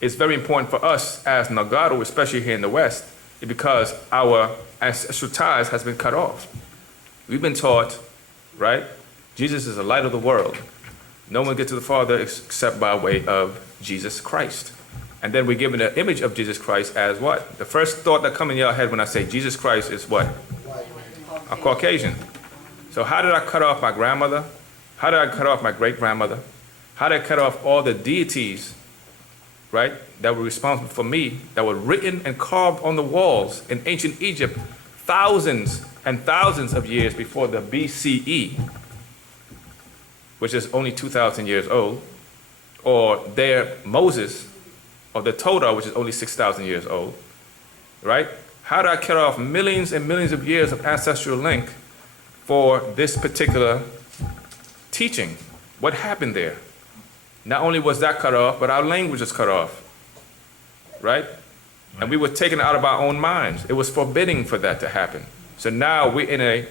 it's very important for us as Nagaru, especially here in the West, because our ancestral ties has been cut off. We've been taught, right? Jesus is the light of the world. No one gets to the Father except by way of Jesus Christ. And then we're given an image of Jesus Christ as what? The first thought that comes in your head when I say Jesus Christ is what? A Caucasian. So how did I cut off my grandmother? How did I cut off my great-grandmother? How did I cut off all the deities, right, that were responsible for me, that were written and carved on the walls in ancient Egypt thousands and thousands of years before the BCE, which is only 2,000 years old, or their Moses, or the Torah, which is only 6,000 years old, right? How did I cut off millions and millions of years of ancestral link for this particular teaching? What happened there? Not only was that cut off, but our language was cut off, right? And we were taken out of our own minds. It was forbidding for that to happen. So now we're in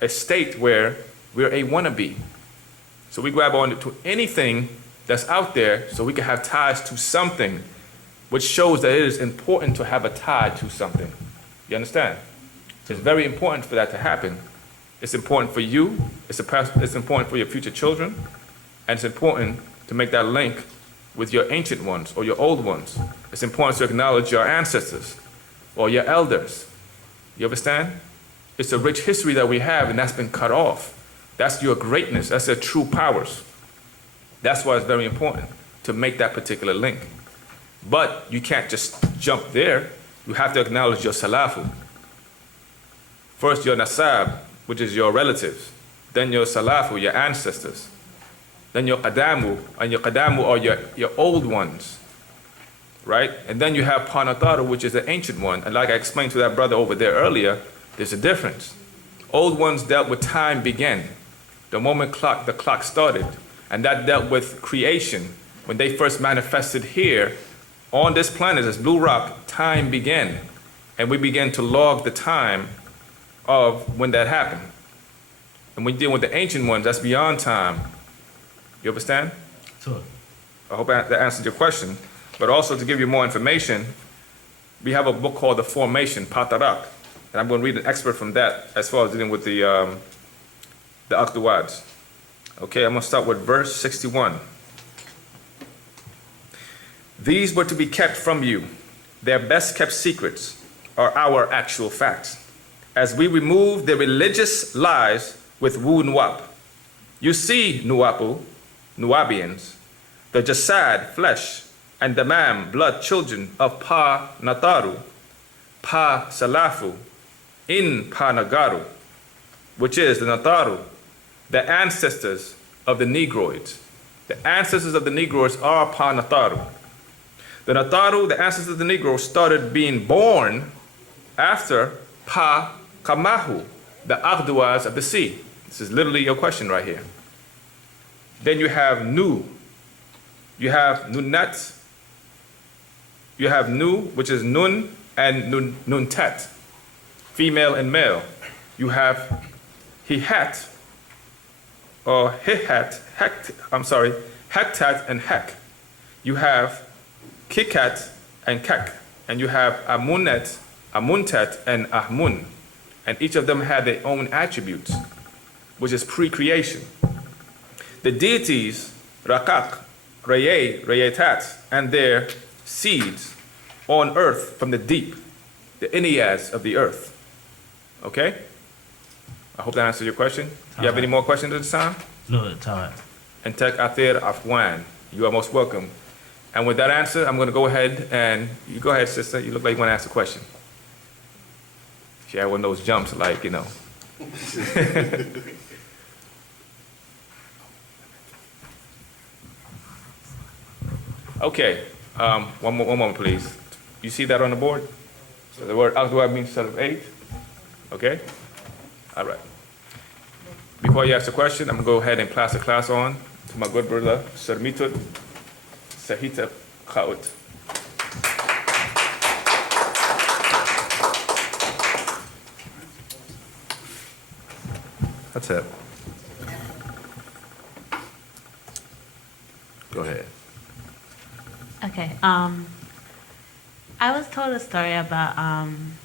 a state where we're a wannabe. So we grab on to anything that's out there so we can have ties to something, which shows that it is important to have a tie to something. You understand? It's very important for that to happen. It's important for you, it's important for your future children, and it's important to make that link with your ancient ones or your old ones. It's important to acknowledge your ancestors or your elders. You understand? It's a rich history that we have, and that's been cut off. That's your greatness. That's your true powers. That's why it's very important to make that particular link. But you can't just jump there. You have to acknowledge your salafu. First, your nasab, which is your relatives. Then your salafu, your ancestors. Then your qadamu, and your qadamu are your old ones, right? And then you have panataru, which is the ancient one. And like I explained to that brother over there earlier, there's a difference. Old ones dealt with time began, the moment the clock started. And that dealt with creation. When they first manifested here on this planet, this blue rock, time began. And we began to log the time of when that happened. And when you deal with the ancient ones, that's beyond time. You understand? Sure. I hope that answered your question. But also to give you more information, we have a book called The Formation, Patarak. And I'm going to read an excerpt from that as far as dealing with the Akduwads. Okay, I'm going to start with verse 61. These were to be kept from you. Their best kept secrets are our actual facts. As we remove the religious lies with Wu-nuwaup. You see, Wu-nuwaupu, Nuwabians, the Jasad, flesh, and the Damam, blood children of Pa Nataru, Pa Salafu, in Pa Nagaru, which is the Nataru, the ancestors of the Negroids. The ancestors of the Negroids are Pa Nataru. The Nataru, the ancestors of the Negroes, started being born after Pa Kamahu, the Agduas of the sea. This is literally your question right here. Then you have Nu. You have Nunat. You have Nu, which is Nun, and Nuntet, female and male. You have Hihat, or Hihat, Hektat and Hek. You have Kikat and Kek. And you have Amunet, Amuntet, and Ahmun. And each of them had their own attributes, which is pre-creation. The deities, Rakak, Reye, Reyetat, and their seeds on earth from the deep, the Enneads of the earth. Okay? I hope that answers your question. You have any more questions at this time? No, time. And Tek Athir Afwan, you are most welcome. And with that answer, I'm going to go ahead and, you go ahead, sister. You look like you want to ask a question. She had one of those jumps, like, you know. Okay, one moment, please. You see that on the board? So the word Agdua means set of 8. Okay? All right. Before you ask the question, I'm going to go ahead and pass the class on to my good brother, Sermitut Sahita Khaut. That's it. Go ahead. Okay. I was told a story about I'm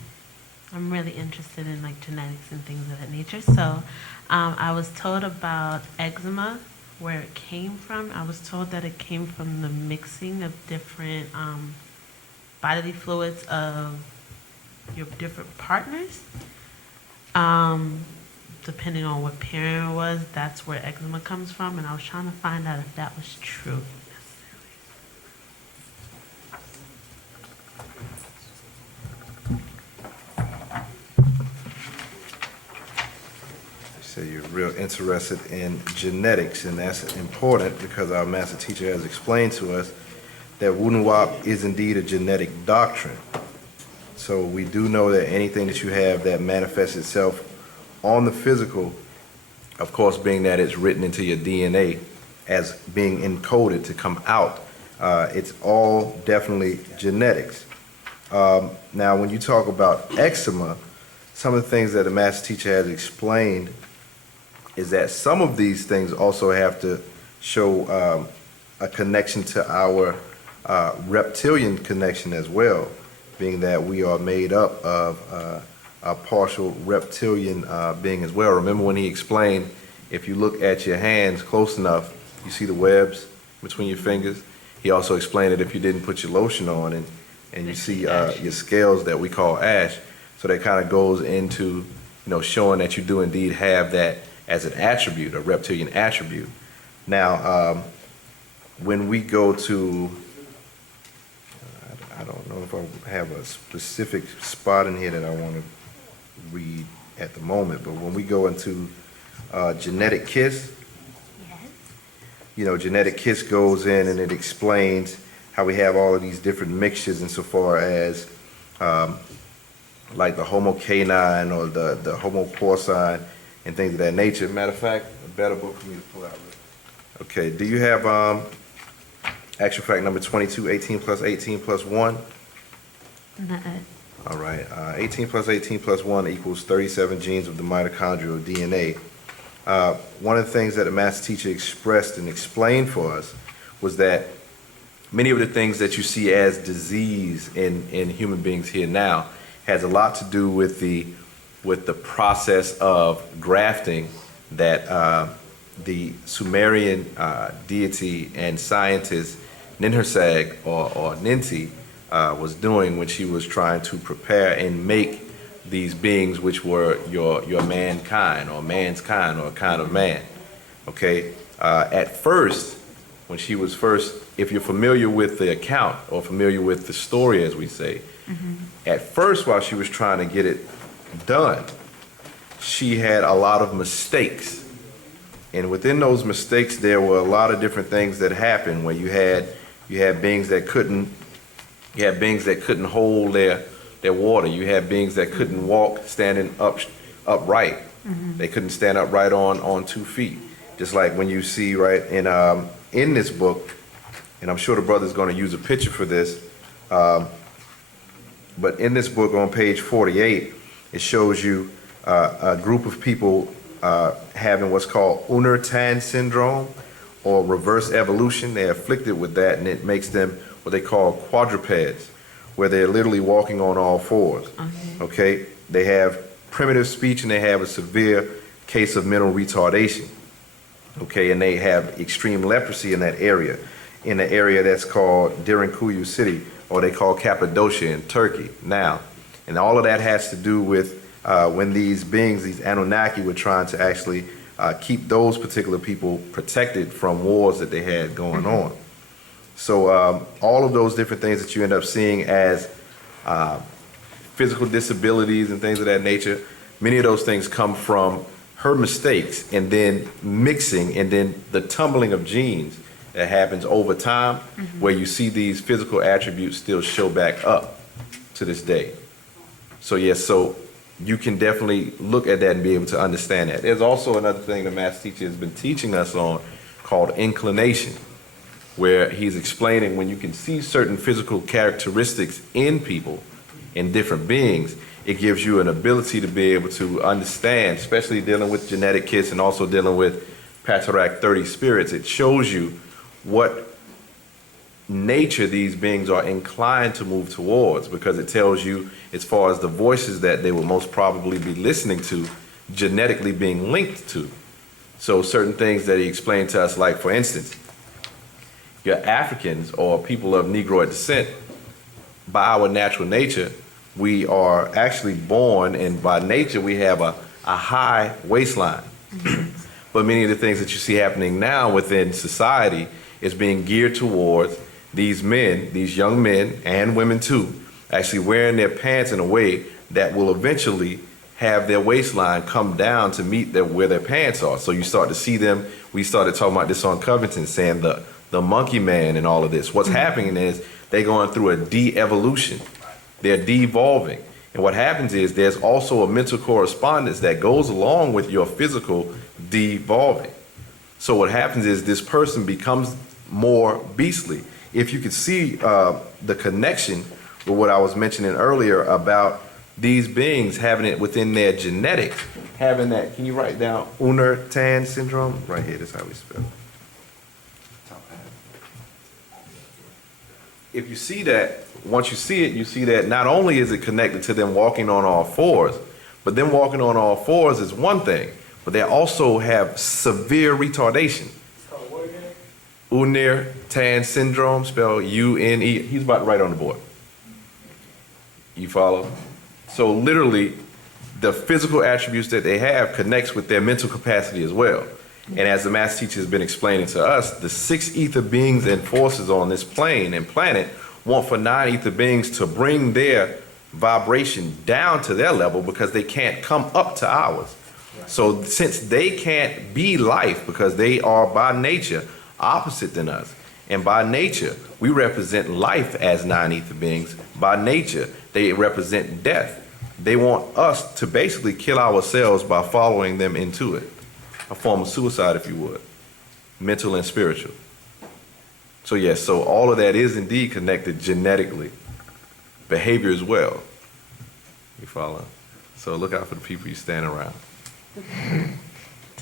really interested in like genetics and things of that nature. So I was told about eczema, where it came from. I was told that it came from the mixing of different bodily fluids of your different partners. Depending on what parent it was, that's where eczema comes from. And I was trying to find out if that was true. So you're real interested in genetics, and that's important because our master teacher has explained to us that Wu-nuwaup is indeed a genetic doctrine. So we do know that anything that you have that manifests itself on the physical, of course, being that it's written into your DNA as being encoded to come out, it's all definitely genetics. Now, when you talk about eczema, some of the things that the master teacher has explained is that some of these things also have to show a connection to our reptilian connection as well, being that we are made up of a partial reptilian being as well. Remember when he explained, if you look at your hands close enough, you see the webs between your fingers. He also explained that if you didn't put your lotion on and you see your scales that we call ash, so that kind of goes into, showing that you do indeed have that as an attribute, a reptilian attribute. Now, when we go to, I don't know if I have a specific spot in here that I want to read at the moment, but when we go into genetic kiss, genetic kiss goes in and it explains how we have all of these different mixtures insofar as like the homo canine or the homo porcine and things of that nature. Matter of fact, a better book for me to pull out. Okay, do you have actual fact number 22, 18 plus 18 plus 1? Nuh-uh. All right, 18 plus 18 plus 1 equals 37 genes of the mitochondrial DNA. One of the things that the master teacher expressed and explained for us was that many of the things that you see as disease in human beings here now has a lot to do with the process of grafting that the Sumerian deity and scientist Ninhursag or Ninti was doing when she was trying to prepare and make these beings which were your mankind or man's kind or a kind of man. Okay, at first, when she was first, if you're familiar with the account or familiar with the story, as we say, at first while she was trying to get it done, she had a lot of mistakes. And within those mistakes, there were a lot of different things that happened where you had beings that couldn't hold their water. You had beings that couldn't walk standing upright. They couldn't stand upright on 2 feet. Just like when you see right in this book, and I'm sure the brother's going to use a picture for this, but in this book on page 48, it shows you a group of people having what's called Unner-Tan syndrome or reverse evolution. They're afflicted with that, and it makes them what they call quadrupeds, where they're literally walking on all fours. Okay? They have primitive speech and they have a severe case of mental retardation. Okay, and they have extreme leprosy in that area, in the area that's called Derinkuyu City, or they call Cappadocia in Turkey now. And all of that has to do with when these beings, these Anunnaki, were trying to actually keep those particular people protected from wars that they had going on. So all of those different things that you end up seeing as physical disabilities and things of that nature, many of those things come from her mistakes and then mixing and then the tumbling of genes that happens over time, where you see these physical attributes still show back up to this day. So yes, so you can definitely look at that and be able to understand that. There's also another thing the master teacher has been teaching us on called inclination, where he's explaining when you can see certain physical characteristics in people, in different beings, it gives you an ability to be able to understand, especially dealing with genetic kits and also dealing with Patarak 30 spirits. It shows you what nature these beings are inclined to move towards, because it tells you as far as the voices that they would most probably be listening to, genetically being linked to. So certain things that he explained to us, like for instance, your Africans or people of Negroid descent, by our natural nature, we are actually born, and by nature we have a high waistline. But many of the things that you see happening now within society is being geared towards these men, these young men and women too, actually wearing their pants in a way that will eventually have their waistline come down to meet where their pants are. So you start to see them. We started talking about this on Covington, saying the monkey man and all of this. What's happening is they're going through a de-evolution. They're de-evolving. And what happens is there's also a mental correspondence that goes along with your physical de-evolving. So what happens is this person becomes more beastly. If you could see the connection with what I was mentioning earlier about these beings having it within their genetics, having that, can you write down Wu-nuwaup syndrome? Right here, that's how we spell it. If you see that, once you see it, you see that not only is it connected to them walking on all fours, but them walking on all fours is one thing, but they also have severe retardation. Wu-nuwaup syndrome, spelled U-N-E. He's about to write on the board. You follow? So literally, the physical attributes that they have connects with their mental capacity as well. And as the master teacher has been explaining to us, the 6 ether beings and forces on this plane and planet want for 9 ether beings to bring their vibration down to their level, because they can't come up to ours. So since they can't be life, because they are by nature opposite than us, and by nature we represent life as 9 ether beings, by nature they represent death. They want us to basically kill ourselves by following them into it. A form of suicide, if you would, mental and spiritual. So yes, so all of that is indeed connected genetically. Behavior as well. You follow? So look out for the people you stand around.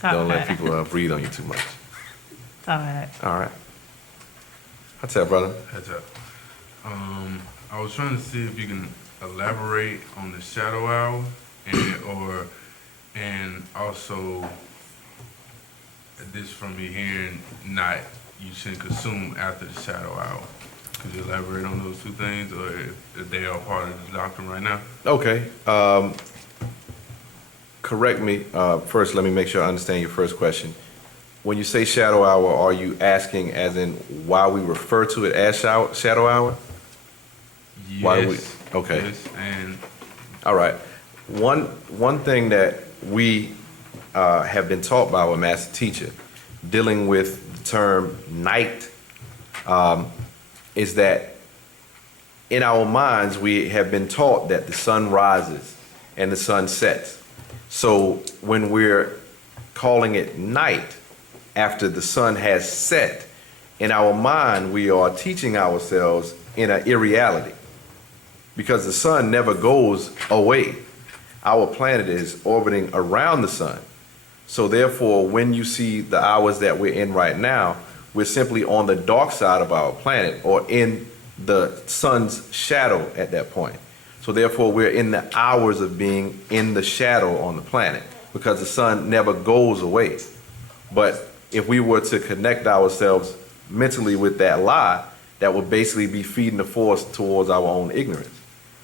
Don't let people breathe on you too much. It's all right. All right. What's up, brother? Heads up. I was trying to see if you can elaborate on the shadow hour, and also this from me hearing, not you shouldn't consume after the shadow hour. Could you elaborate on those two things, or if they are part of the doctrine right now? Okay. Correct me. First, let me make sure I understand your first question. When you say shadow hour, are you asking as in why we refer to it as shadow hour? Yes. Why do we? Okay. Yes, and All right. One thing that we have been taught by our master teacher, dealing with the term night, is that in our minds we have been taught that the sun rises and the sun sets. So when we're calling it night after the sun has set, in our mind we are teaching ourselves in an irreality, because the sun never goes away. Our planet is orbiting around the sun. So therefore, when you see the hours that we're in right now, we're simply on the dark side of our planet, or in the sun's shadow at that point. So therefore, we're in the hours of being in the shadow on the planet, because the sun never goes away. But if we were to connect ourselves mentally with that lie, that would basically be feeding the force towards our own ignorance.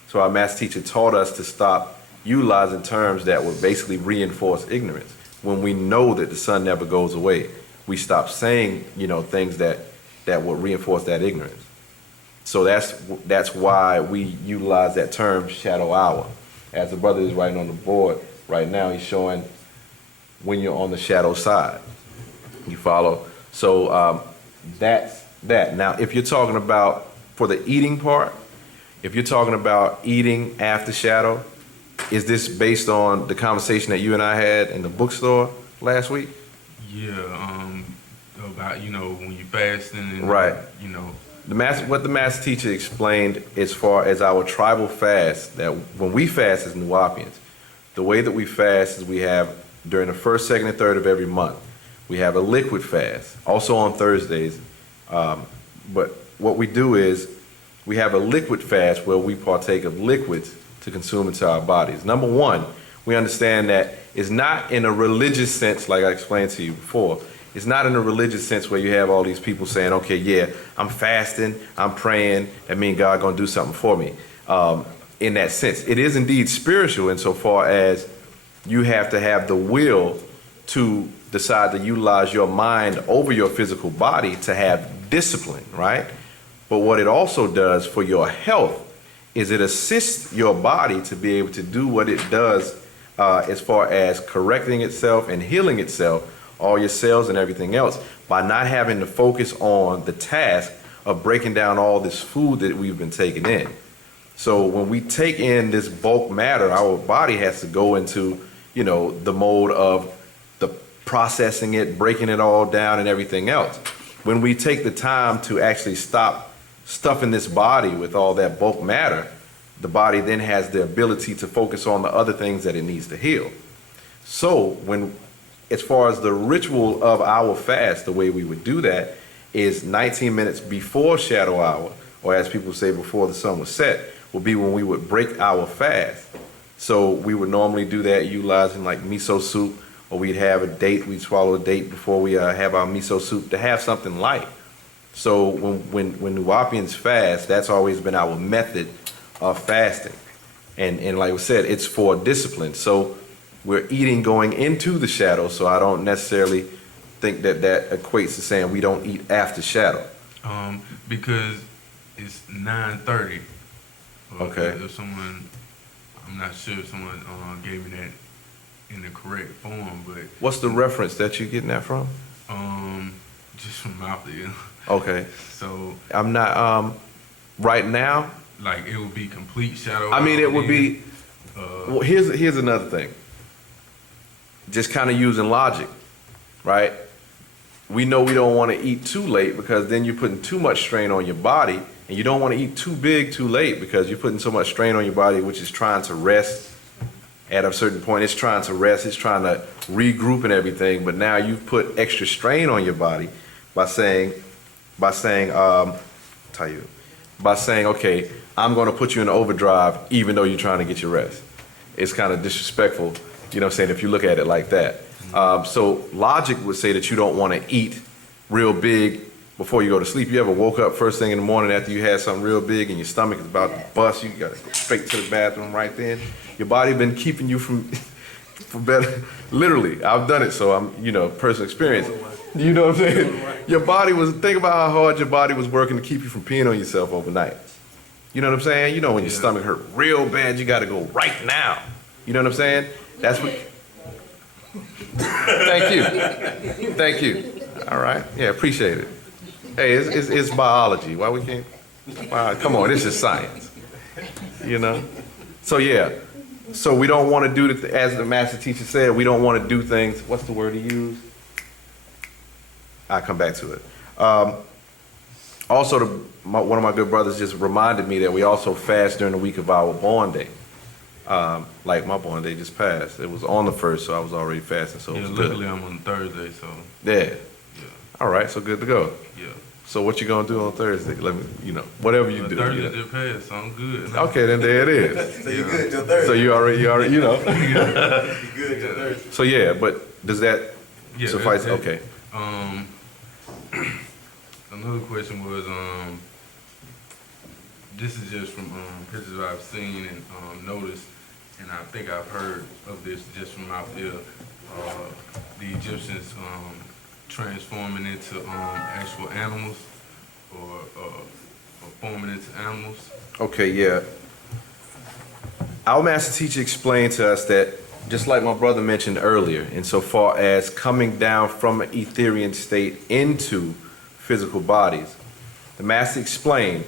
So our master teacher taught us to stop utilizing terms that would basically reinforce ignorance. When we know that the sun never goes away, we stop saying, things that would reinforce that ignorance. So that's why we utilize that term shadow hour. As the brother is writing on the board right now, he's showing when you're on the shadow side. You follow? So that's that. Now, if you're talking about for the eating part, if you're talking about eating after shadow, is this based on the conversation that you and I had in the bookstore last week? yeah, about when you fasting and Right. What the master teacher explained as far as our tribal fast, that when we fast as Nuwaupians, the way that we fast is we have during the first, second, and third of every month, we have a liquid fast, also on Thursdays, but what we do is we have a liquid fast where we partake of liquids to consume into our bodies. Number one, we understand that it's not in a religious sense, like I explained to you before. It's not in a religious sense where you have all these people saying, okay, yeah, I'm fasting, I'm praying, that means God gonna do something for me. In that sense, it is indeed spiritual insofar as you have to have the will to decide to utilize your mind over your physical body to have discipline, right? But what it also does for your health is it assists your body to be able to do what it does as far as correcting itself and healing itself, all your cells and everything else, by not having to focus on the task of breaking down all this food that we've been taking in. So when we take in this bulk matter, our body has to go into, the mode of the processing it, breaking it all down and everything else. When we take the time to actually stop stuffing this body with all that bulk matter, the body then has the ability to focus on the other things that it needs to heal. So as far as the ritual of our fast, the way we would do that is 19 minutes before shadow hour, or as people say before the sun was set, will be when we would break our fast. So we would normally do that utilizing like miso soup, or we'd have a date, we'd swallow a date before we have our miso soup to have something light. So when Nuwaupians fast, that's always been our method of fasting. And like we said, it's for discipline. So we're eating going into the shadow, so I don't necessarily think that equates to saying we don't eat after shadow. Because it's 9:30. Okay. If someone, I'm not sure if someone gave me that in the correct form, but What's the reference that you're getting that from? just from out there. Okay. So I'm not, right now, like it would be complete shadow. I mean, hour it would then. be, well, here's another thing. Just kind of using logic, right? We know we don't want to eat too late because then you're putting too much strain on your body, and you don't want to eat too big too late because you're putting so much strain on your body, which is trying to rest at a certain point. It's trying to rest, it's trying to regroup and everything, but now you've put extra strain on your body by saying, okay, I'm going to put you in overdrive even though you're trying to get your rest. It's kind of disrespectful, if you look at it like that. So logic would say that you don't want to eat real big before you go to sleep. You ever woke up first thing in the morning after you had something real big and your stomach is about to bust, you got to go straight to the bathroom right then? Your body been keeping you from better. Literally, I've done it, so I'm, personal experience. You know what I'm saying? Your body think about how hard your body was working to keep you from peeing on yourself overnight. You know what I'm saying? When your stomach hurt real bad, you got to go right now. You know what I'm saying? That's what. Thank you. All right. Yeah, appreciate it. Hey, it's biology. Why we can't? Come on, this is science. So yeah. So we don't want to do as the master teacher said, we don't want to do things. What's the word he used? I'll come back to it. Also, one of my good brothers just reminded me that we also fast during the week of our born day. Like my born day just passed. It was on the 1st, so I was already fasting. So it was luckily good. I'm on Thursday, so Yeah. All right, so good to go. yeah. So what you gonna do on Thursday? Let me, whatever you do. Thursday just passed, so I'm good. Okay, then there it is. So you good till Thursday. So you already, You good till Thursday. So yeah, but does that suffice? that's Okay. Another question was, this is just from pictures I've seen and noticed, and I think I've heard of this just from out there. The Egyptians transforming into actual animals or forming into animals. Okay, yeah. Our master teacher explained to us that, just like my brother mentioned earlier, insofar as coming down from an etherian state into physical bodies, the master explained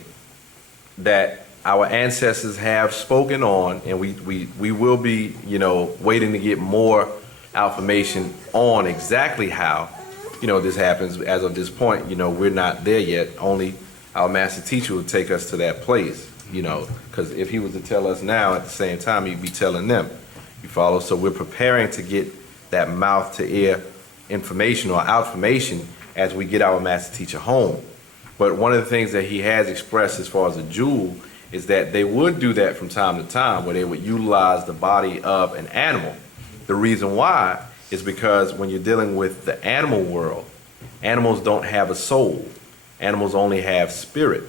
that our ancestors have spoken on, and we will be, waiting to get more information on exactly how, this happens. As of this point, we're not there yet. Only our master teacher will take us to that place, because if he was to tell us now at the same time, he'd be telling them. You follow? So we're preparing to get that mouth to ear information or information as we get our master teacher home. But one of the things that he has expressed as far as a jewel is that they would do that from time to time, where they would utilize the body of an animal. The reason why is because when you're dealing with the animal world, animals don't have a soul. Animals only have spirit.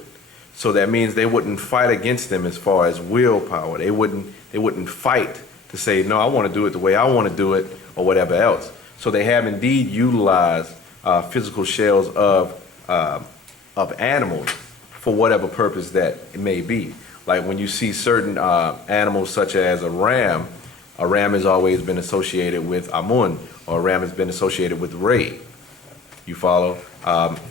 So that means they wouldn't fight against them as far as willpower. They wouldn't fight to say, no, I want to do it the way I want to do it, or whatever else. So they have indeed utilized physical shells of animals for whatever purpose that it may be. Like when you see certain animals such as a ram has always been associated with Amun, or a ram has been associated with Re. You follow?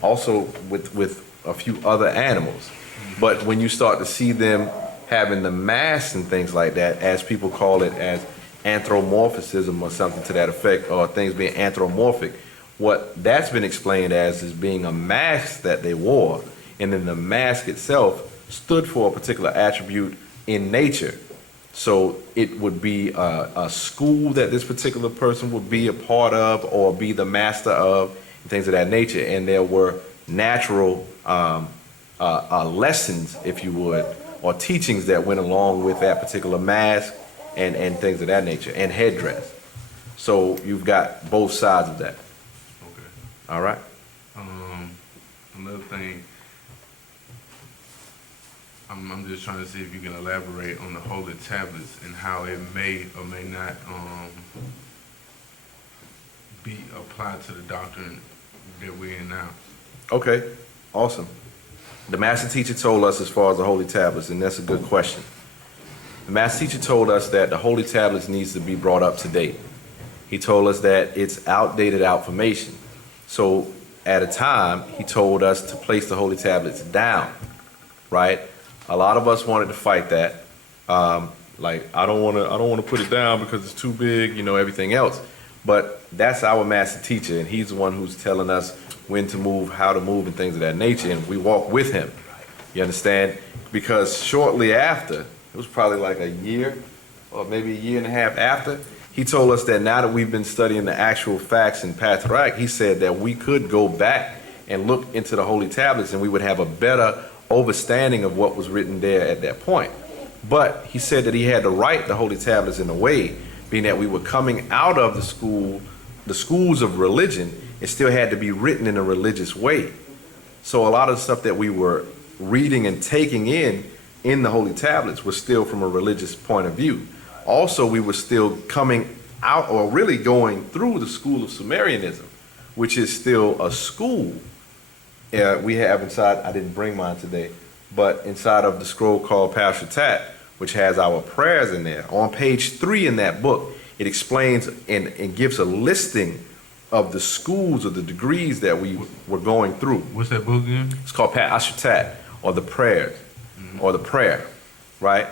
Also with a few other animals. But when you start to see them having the mass and things like that, as people call it, as anthropomorphism or something to that effect, or things being anthropomorphic, what that's been explained as is being a mask that they wore, and then the mask itself stood for a particular attribute in nature. So it would be a school that this particular person would be a part of or be the master of, and things of that nature. And there were natural lessons, if you would, or teachings that went along with that particular mask and things of that nature, and headdress. So you've got both sides of that. Okay. All right? Another thing, I'm just trying to see if you can elaborate on the holy tablets and how it may or may not be applied to the doctrine that we're in now. Okay, awesome. The master teacher told us as far as the holy tablets, and that's a good question. The master teacher told us that the holy tablets needs to be brought up to date. He told us that it's outdated information. So at a time, he told us to place the holy tablets down, right? A lot of us wanted to fight that. Like, I don't want to put it down because it's too big, everything else. But that's our master teacher, and he's the one who's telling us when to move, how to move, and things of that nature, and we walk with him. You understand? Because shortly after, it was probably like a year, or maybe a year and a half after, he told us that now that we've been studying the actual facts in Patriarch, he said that we could go back and look into the holy tablets, and we would have a better understanding of what was written there at that point. But he said that he had to write the holy tablets in a way, being that we were coming out of the schools of religion, it still had to be written in a religious way. So a lot of the stuff that we were reading and taking in the holy tablets was still from a religious point of view. Also, we were still coming out, or really going through, the school of Sumerianism, which is still a school. We have inside, I didn't bring mine today, but inside of the scroll called Pt.2, which has our prayers in there. On page 3 in that book, it explains and gives a listing of the schools or the degrees that we were going through. What's that book again? It's called Pt.2, or the prayers, or the prayer, right?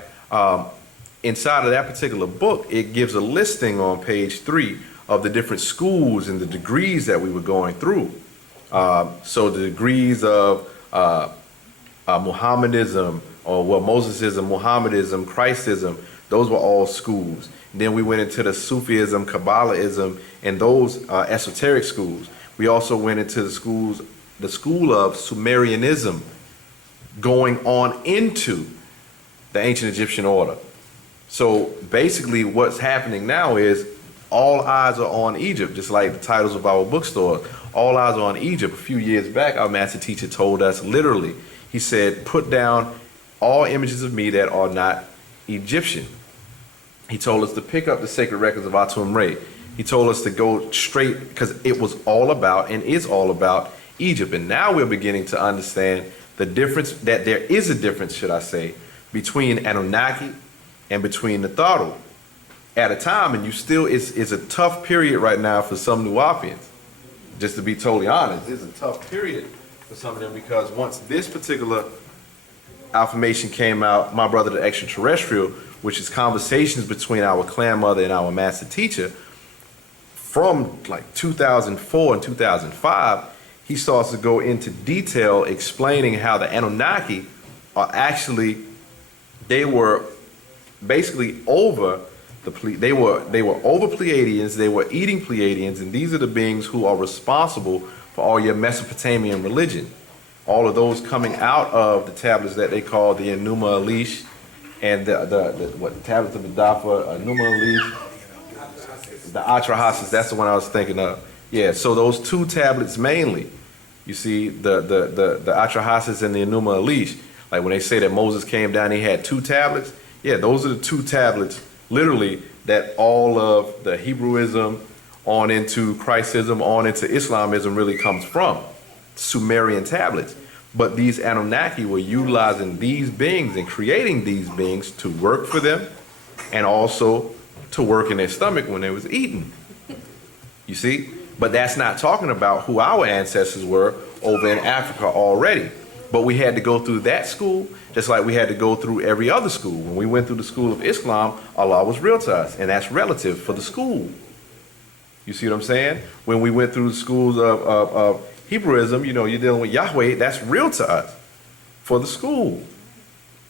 Inside of that particular book, it gives a listing on page 3 of the different schools and the degrees that we were going through. So the degrees of Muhammadism, or Mosesism, Muhammadism, Christism, those were all schools. Then we went into the Sufism, Kabbalahism, and those esoteric schools. We also went into the school of Sumerianism, going on into the ancient Egyptian order. So basically what's happening now is all eyes are on Egypt, just like the titles of our bookstore. All eyes are on Egypt. A few years back, our master teacher told us literally, he said, put down all images of me that are not Egyptian. He told us to pick up the sacred records of Atum Re. He told us to go straight, because it was all about and is all about Egypt. And now we're beginning to understand the difference, that there is a difference, should I say, between Anunnaki and between Natharu. At a time, and it's a tough period right now for some Nuwaupians. Just to be totally honest, it's a tough period for some of them, because once this particular affirmation came out, my brother the extraterrestrial, which is conversations between our clan mother and our master teacher, from like 2004 and 2005, he starts to go into detail explaining how the Anunnaki are actually, they were basically over they were over Pleiadians, they were eating Pleiadians, and these are the beings who are responsible for all your Mesopotamian religion. all of those coming out of the tablets that they call the Enuma Elish and the tablets of the Dafa, Enuma Elish, the Atrahasis, that's the one I was thinking of. Yeah, so those two tablets mainly, you see, the Atrahasis and the Enuma Elish, like when they say that Moses came down, he had two tablets, yeah, those are the two tablets, literally, that all of the Hebrewism on into Christism, on into Islamism really comes from. Sumerian tablets. But these Anunnaki were utilizing these beings and creating these beings to work for them and also to work in their stomach when they was eating. You see? But that's not talking about who our ancestors were over in Africa already. But we had to go through that school just like we had to go through every other school. When we went through the school of Islam, Allah was real to us, and that's relative for the school. You see what I'm saying? When we went through the schools of Hebrewism, you know, you're dealing with Yahweh, that's real to us for the school.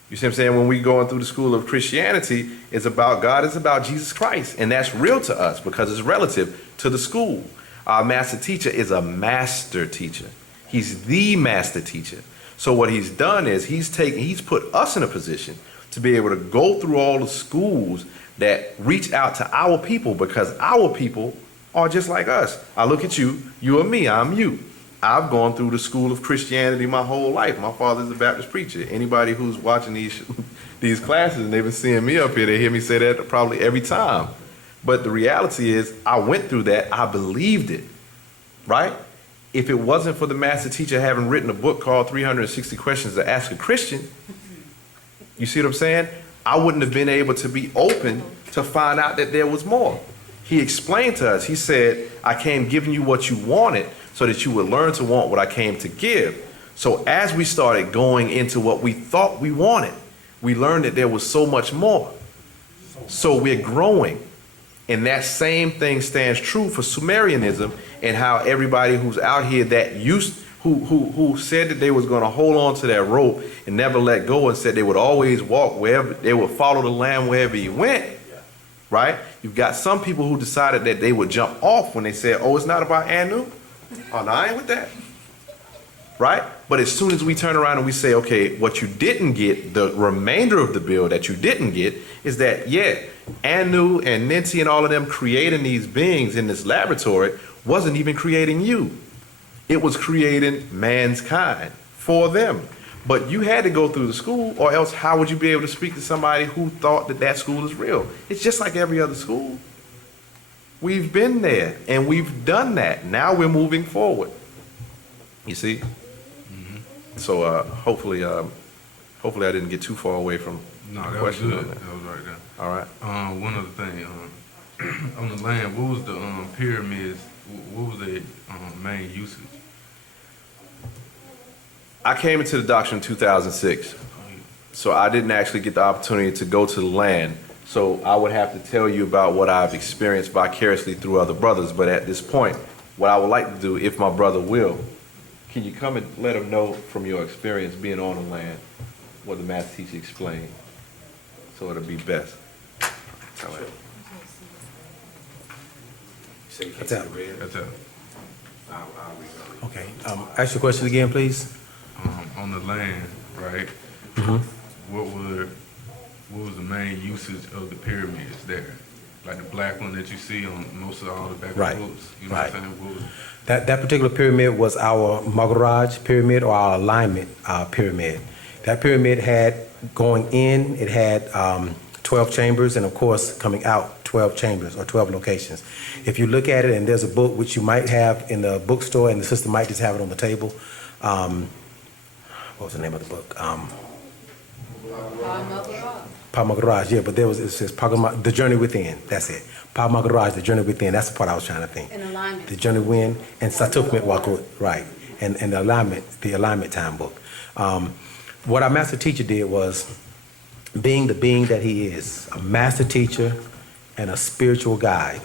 You see what I'm saying? When we going through the school of Christianity, it's about God, it's about Jesus Christ. And that's real to us because it's relative to the school. Our master teacher is a master teacher. He's the master teacher. So what he's done is he's put us in a position to be able to go through all the schools that reach out to our people because our people are just like us. I look at you, you are me, I'm you. I've gone through the school of Christianity my whole life. My father's a Baptist preacher. Anybody who's watching these classes and they've been seeing me up here, they hear me say that probably every time. But the reality is, I went through that. I believed it, right? If it wasn't for the master teacher having written a book called 360 Questions to Ask a Christian, you see what I'm saying? I wouldn't have been able to be open to find out that there was more. He explained to us, he said, I came giving you what you wanted so that you would learn to want what I came to give. So as we started going into what we thought we wanted, we learned that there was so much more. So we're growing. And that same thing stands true for Sumerianism and how everybody who's out here that who said that they was going to hold on to that rope and never let go and said they would always walk wherever, they would follow the Lamb wherever he went, right? You've got some people who decided that they would jump off when they said, oh, it's not about Anu. Oh, no, I ain't with that. Right? But as soon as we turn around and we say, okay, what you didn't get, the remainder of the bill that you didn't get is that, yeah, Anu and Ninti and all of them creating these beings in this laboratory wasn't even creating you. It was creating mankind for them. But you had to go through the school, or else how would you be able to speak to somebody who thought that that school is real? It's just like every other school. We've been there and we've done that. Now we're moving forward. You see? Mm-hmm. So hopefully I didn't get too far away from No, the that was question. good. On that. That was right there. All right. One other thing, on the land, what was the pyramids? What was their main usage? I came into the doctrine in 2006, so I didn't actually get the opportunity to go to the land. So I would have to tell you about what I've experienced vicariously through other brothers. But at this point, what I would like to do, if my brother will, can you come and let him know from your experience being on the land what the master teacher explained, so it'll be best. All right. That's out. That's it. Okay, ask your question again, please. On the land, right? Mm-hmm. What was the main usage of the pyramids there? Like the black one that you see on most of all the back Right. books. You know Right. what I'm saying? What was, That particular pyramid was our Magaraj pyramid or our alignment pyramid. That pyramid had going in, it had 12 chambers, and of course coming out 12 chambers or 12 locations. If you look at it, and there's a book which you might have in the bookstore, and the sister might just have it on the table. What was the name of the book? Pa Magaraj, yeah, but it says The Journey Within. That's it. Pa Magaraj, The Journey Within. That's the part I was trying to think. And alignment. The Journey Within and Satukmet Wakut, right? And the alignment time book. What our master teacher did was, being the being that he is, a master teacher and a spiritual guide.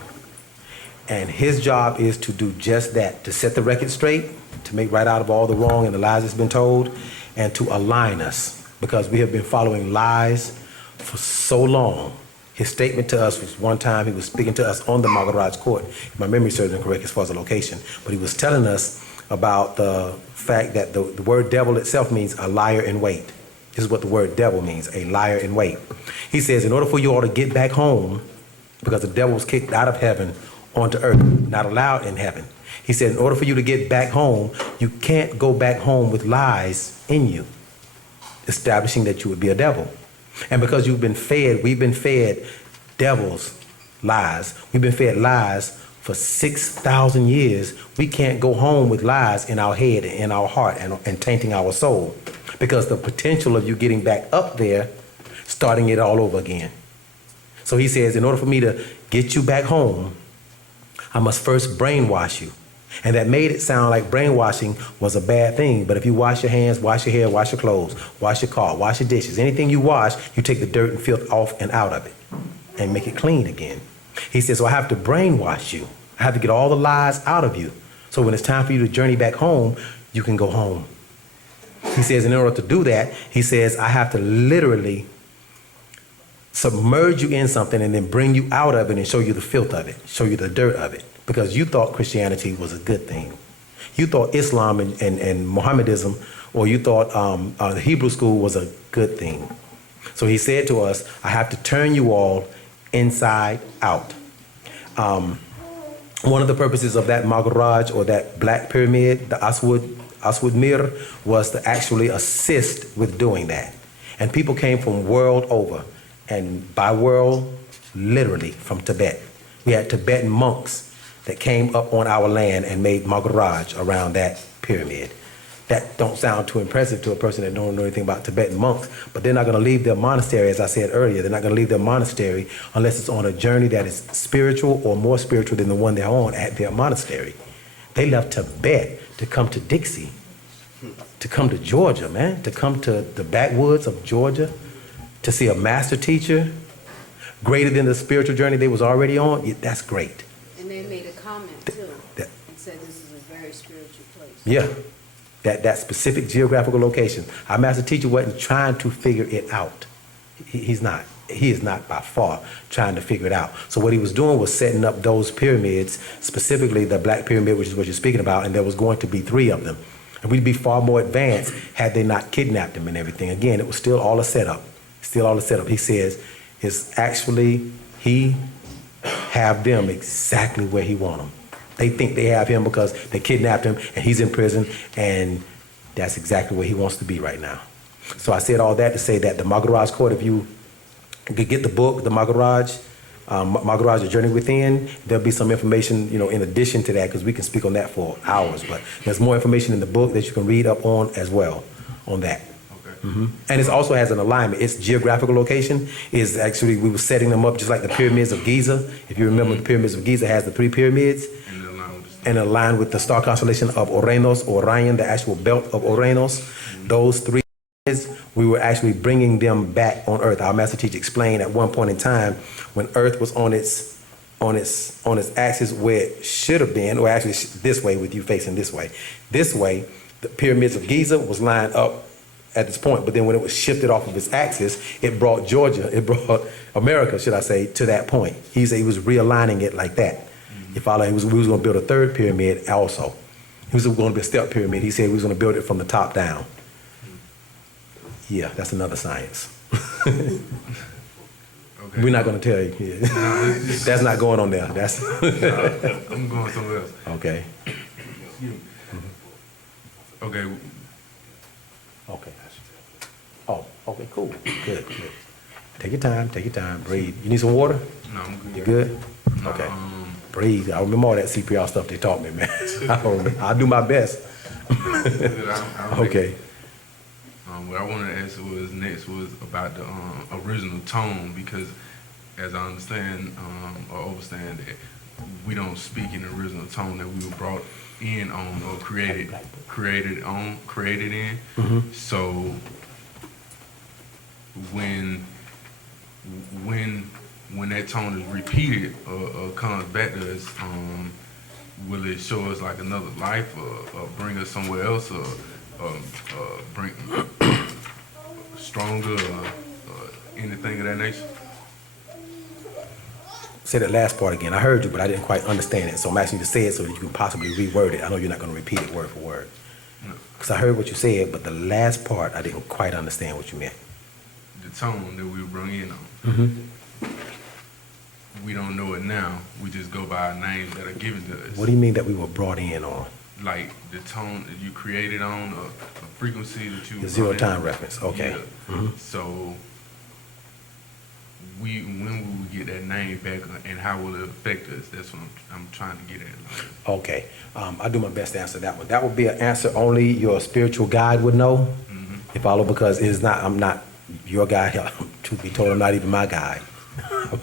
And his job is to do just that, to set the record straight, to make right out of all the wrong and the lies that's been told, and to align us, because we have been following lies for so long. His statement to us was one time he was speaking to us on the Magaraj court, if my memory serves me correct as far as the location, but he was telling us about the fact that the word devil itself means a liar in wait. This is what the word devil means, a liar in wait. He says, in order for you all to get back home, because the devil was kicked out of heaven onto earth, not allowed in heaven. He said, in order for you to get back home, you can't go back home with lies in you, establishing that you would be a devil. And because we've been fed devils, lies. We've been fed lies for 6,000 years. We can't go home with lies in our head and in our heart and tainting our soul. Because the potential of you getting back up there, starting it all over again. So he says, in order for me to get you back home, I must first brainwash you. And that made it sound like brainwashing was a bad thing. But if you wash your hands, wash your hair, wash your clothes, wash your car, wash your dishes, anything you wash, you take the dirt and filth off and out of it and make it clean again. He says, so I have to brainwash you. I have to get all the lies out of you. So when it's time for you to journey back home, you can go home. He says, in order to do that, he says, I have to literally submerge you in something and then bring you out of it and show you the filth of it, show you the dirt of it. Because you thought Christianity was a good thing. You thought Islam and Mohammedanism, or you thought the Hebrew school was a good thing. So he said to us, I have to turn you all inside out. One of the purposes of that Magharaj, or that black pyramid, the Aswad Mir, was to actually assist with doing that. And people came from world over, and by world, literally from Tibet. We had Tibetan monks that came up on our land and made Magharaj around that pyramid. That don't sound too impressive to a person that don't know anything about Tibetan monks, but they're not going to leave their monastery, as I said earlier. They're not going to leave their monastery unless it's on a journey that is spiritual or more spiritual than the one they're on at their monastery. They left Tibet to come to Dixie, to come to Georgia, man, to come to the backwoods of Georgia, to see a master teacher greater than the spiritual journey they was already on. Yeah, that's great. And they made a comment too, and said this is a very spiritual place. Yeah, that specific geographical location. Our master teacher wasn't trying to figure it out. He's not. He is not by far trying to figure it out. So what he was doing was setting up those pyramids, specifically the Black Pyramid, which is what you're speaking about, and there was going to be 3 of them. And we'd be far more advanced had they not kidnapped him and everything. Again, it was still all a setup. Still all a setup. He says it's actually he have them exactly where he want them. They think they have him because they kidnapped him and he's in prison, and that's exactly where he wants to be right now. So I said all that to say that the Magharaj Court, if you could get the book, the Magharaj, A Journey Within, there'll be some information, in addition to that, because we can speak on that for hours, but there's more information in the book that you can read up on as well on that. Mm-hmm. And it also has an alignment. Its geographical location is actually, we were setting them up just like the pyramids of Giza. If you remember, the pyramids of Giza has the 3 pyramids and aligned with the star constellation of Uranus, or Orion, the actual belt of Uranus. Those 3 we were actually bringing them back on Earth. Our master teacher explained at one point in time when Earth was on its axis where it should have been, or actually this way with you facing this way. This way, the pyramids of Giza was lined up at this point, but then when it was shifted off of its axis, it brought America, should I say, to that point. He said he was realigning it like that. You follow? We was going to build a 3rd pyramid also. He was going to be a step pyramid. He said we was going to build it from the top down. Yeah, that's another science. Okay. We're not going to tell you. Yeah. That's not going on there. That's I'm going somewhere else. okay. Okay. Okay. Oh, okay, cool. Good. Take your time, breathe. You need some water? No, I'm good. You good? No, Okay. Breathe. I remember all that CPR stuff they taught me, man. I'll do my best. Okay. What I wanted to ask was about the original tone, because as I understand or understand that we don't speak in the original tone that we were brought in on or created in. Mm-hmm. So when that tone is repeated or comes back to us, will it show us like another life, or bring us somewhere else, or bring stronger, or anything of that nature? Say that last part again. I heard you, but I didn't quite understand it. So I'm asking you to say it so that you can possibly reword it. I know you're not going to repeat it word for word. Because I heard what you said, but the last part, I didn't quite understand what you meant. The tone that we were brought in on. We don't know it now. We just go by our names that are given to us. What do you mean that we were brought in on? Like the tone that you created on, a frequency that you The zero brought in. time reference, okay. Yeah. So when will we get that name back, and how will it affect us? That's what I'm trying to get at. Okay, I'll do my best to answer that one. That would be an answer only your spiritual guide would know. You follow? Because it is not, I'm not your guide. Truth be told, I'm not even my guide.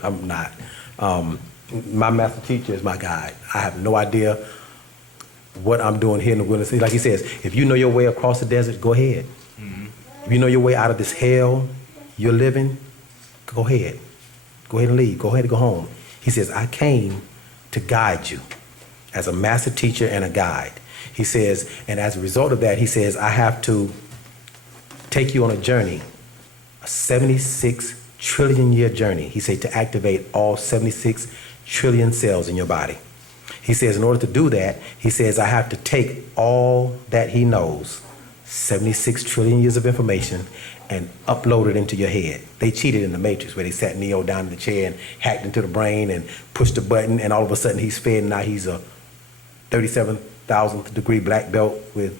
I'm not. My master teacher is my guide. I have no idea what I'm doing here in the wilderness. Like he says, if you know your way across the desert, go ahead. If you know your way out of this hell you're living, go ahead. Go ahead and leave. Go ahead and go home. He says, I came to guide you as a master teacher and a guide. He says, and as a result of that, he says, I have to take you on a journey, a 76 trillion year journey. He said, to activate all 76 trillion cells in your body. He says, in order to do that, he says, I have to take all that he knows, 76 trillion years of information, and upload it into your head. They cheated in the Matrix where they sat Neo down in the chair and hacked into the brain and pushed the button, and all of a sudden he's fed, and now he's a 37,000th degree black belt with,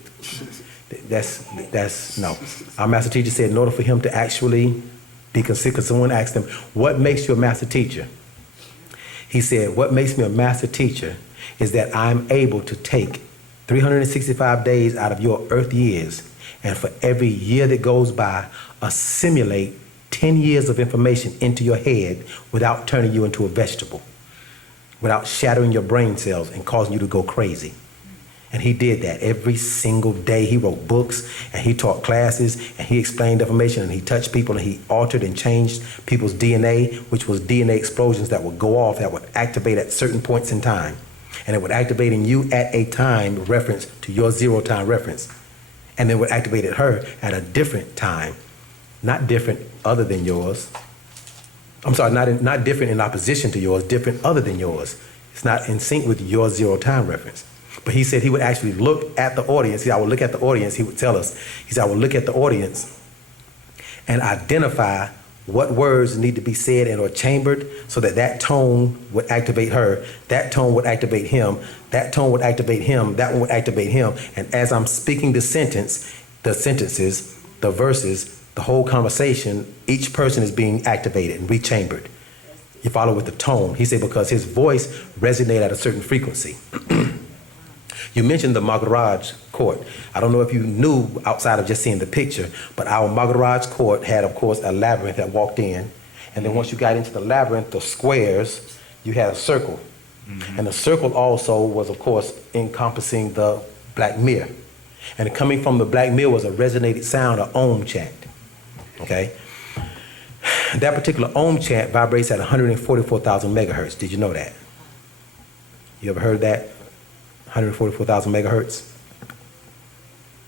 that's no. Our master teacher said in order for him to actually be considered, because someone asked him, what makes you a master teacher? He said, what makes me a master teacher is that I'm able to take 365 days out of your earth years, and for every year that goes by, assimilate 10 years of information into your head without turning you into a vegetable, without shattering your brain cells and causing you to go crazy. And he did that every single day. He wrote books and he taught classes and he explained information and he touched people and he altered and changed people's DNA, which was DNA explosions that would go off, that would activate at certain points in time. And it would activate in you at a time reference to your zero time reference. And then would activate at her at a different time, not different other than yours. I'm sorry, not different in opposition to yours, different other than yours. It's not in sync with your zero time reference. But he said he would actually look at the audience. He said, I would look at the audience, he would tell us. He said, I would look at the audience and identify what words need to be said and or chambered so that that tone would activate her, that tone would activate him, that tone would activate him, that one would activate him. And as I'm speaking the sentence, the sentences, the verses, the whole conversation, each person is being activated and rechambered. You follow with the tone. He said because his voice resonated at a certain frequency. You mentioned the Maharaj court. I don't know if you knew outside of just seeing the picture, but our Maharaj court had, of course, a labyrinth that walked in. And then once you got into the labyrinth, the squares, you had a circle. And the circle also was, of course, encompassing the black mirror. And coming from the black mirror was a resonated sound, an Om chant. Okay? That particular Om chant vibrates at 144,000 megahertz. Did you know that? You ever heard that? 144,000 megahertz.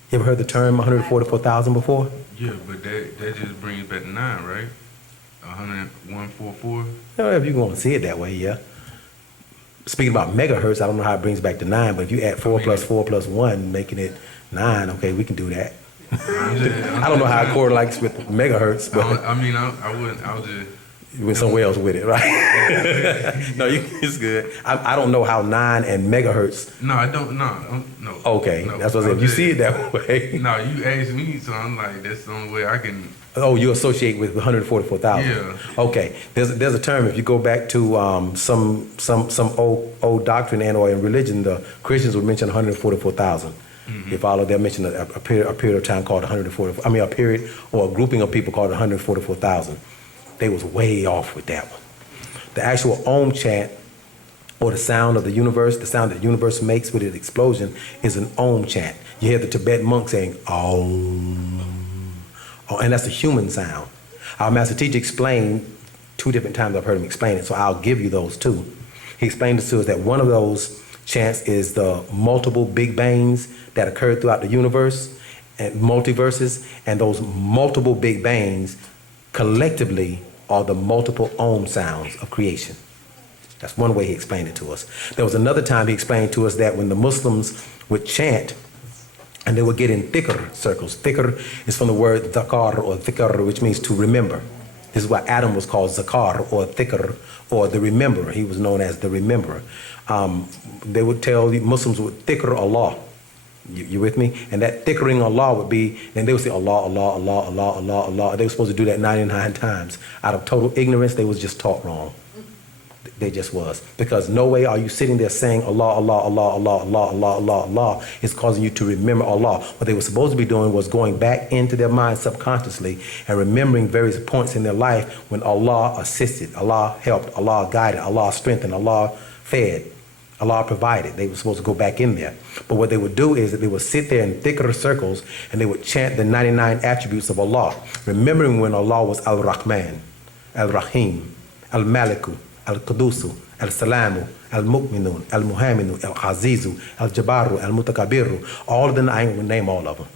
You ever heard the term 144,000 before? Yeah, but that just brings back 9, right? 144. No, if you want to see it that way, yeah. Speaking about megahertz, I don't know how it brings back to 9, but if you add 4 plus 4 plus 1, making it 9, okay, we can do that. I don't know how it correlates with megahertz, but I was just. You went somewhere else with it, right? No, it's good. I don't know how 9 and megahertz. No, I don't. No. Okay, no, that's what I said. If you see it that way. No, you asked me, so I'm like, that's the only way I can. Oh, you associate with 144,000. Yeah. Okay. There's a term. If you go back to some old doctrine and or in religion, the Christians would mention 144,000. You follow? They'll mention a period of time called 144. I mean, a period or a grouping of people called 144,000. They was way off with that one. The actual Om chant, or the sound of the universe, the sound that the universe makes with its explosion, is an Om chant. You hear the Tibetan monk saying Om, oh, and that's a human sound. Our master teacher explained 2 different times I've heard him explain it, so I'll give you those 2. He explained it to us that one of those chants is the multiple big bangs that occurred throughout the universe and multiverses, and those multiple big bangs collectively are the multiple Om sounds of creation. That's one way he explained it to us. There was another time he explained to us that when the Muslims would chant And they would get in thicker circles. Thicker is from the word zakar or thicker, which means to remember. This is why Adam was called zakar or thicker or the rememberer. He was known as the rememberer. They would tell the Muslims would thicker Allah. You with me? And that thickering Allah would be, and they would say Allah, Allah, Allah, Allah, Allah, Allah. They were supposed to do that 99 times. Out of total ignorance, they was just taught wrong. They just was. Because no way are you sitting there saying Allah, Allah, Allah, Allah, Allah, Allah, Allah, Allah. It's causing you to remember Allah. What they were supposed to be doing was going back into their mind subconsciously and remembering various points in their life when Allah assisted, Allah helped, Allah guided, Allah strengthened, Allah fed, Allah provided. They were supposed to go back in there. But what they would do is that they would sit there in thicker circles and they would chant the 99 attributes of Allah, remembering when Allah was Al-Rahman, Al-Rahim, Al-Maliku, Al-Qudusu, Al-Salamu, Al-Mu'minun, Al-Muhamminu, Al-Azizu, Al-Jabaru, Al-Mutakabiru. All of them, I ain't gonna name all of them.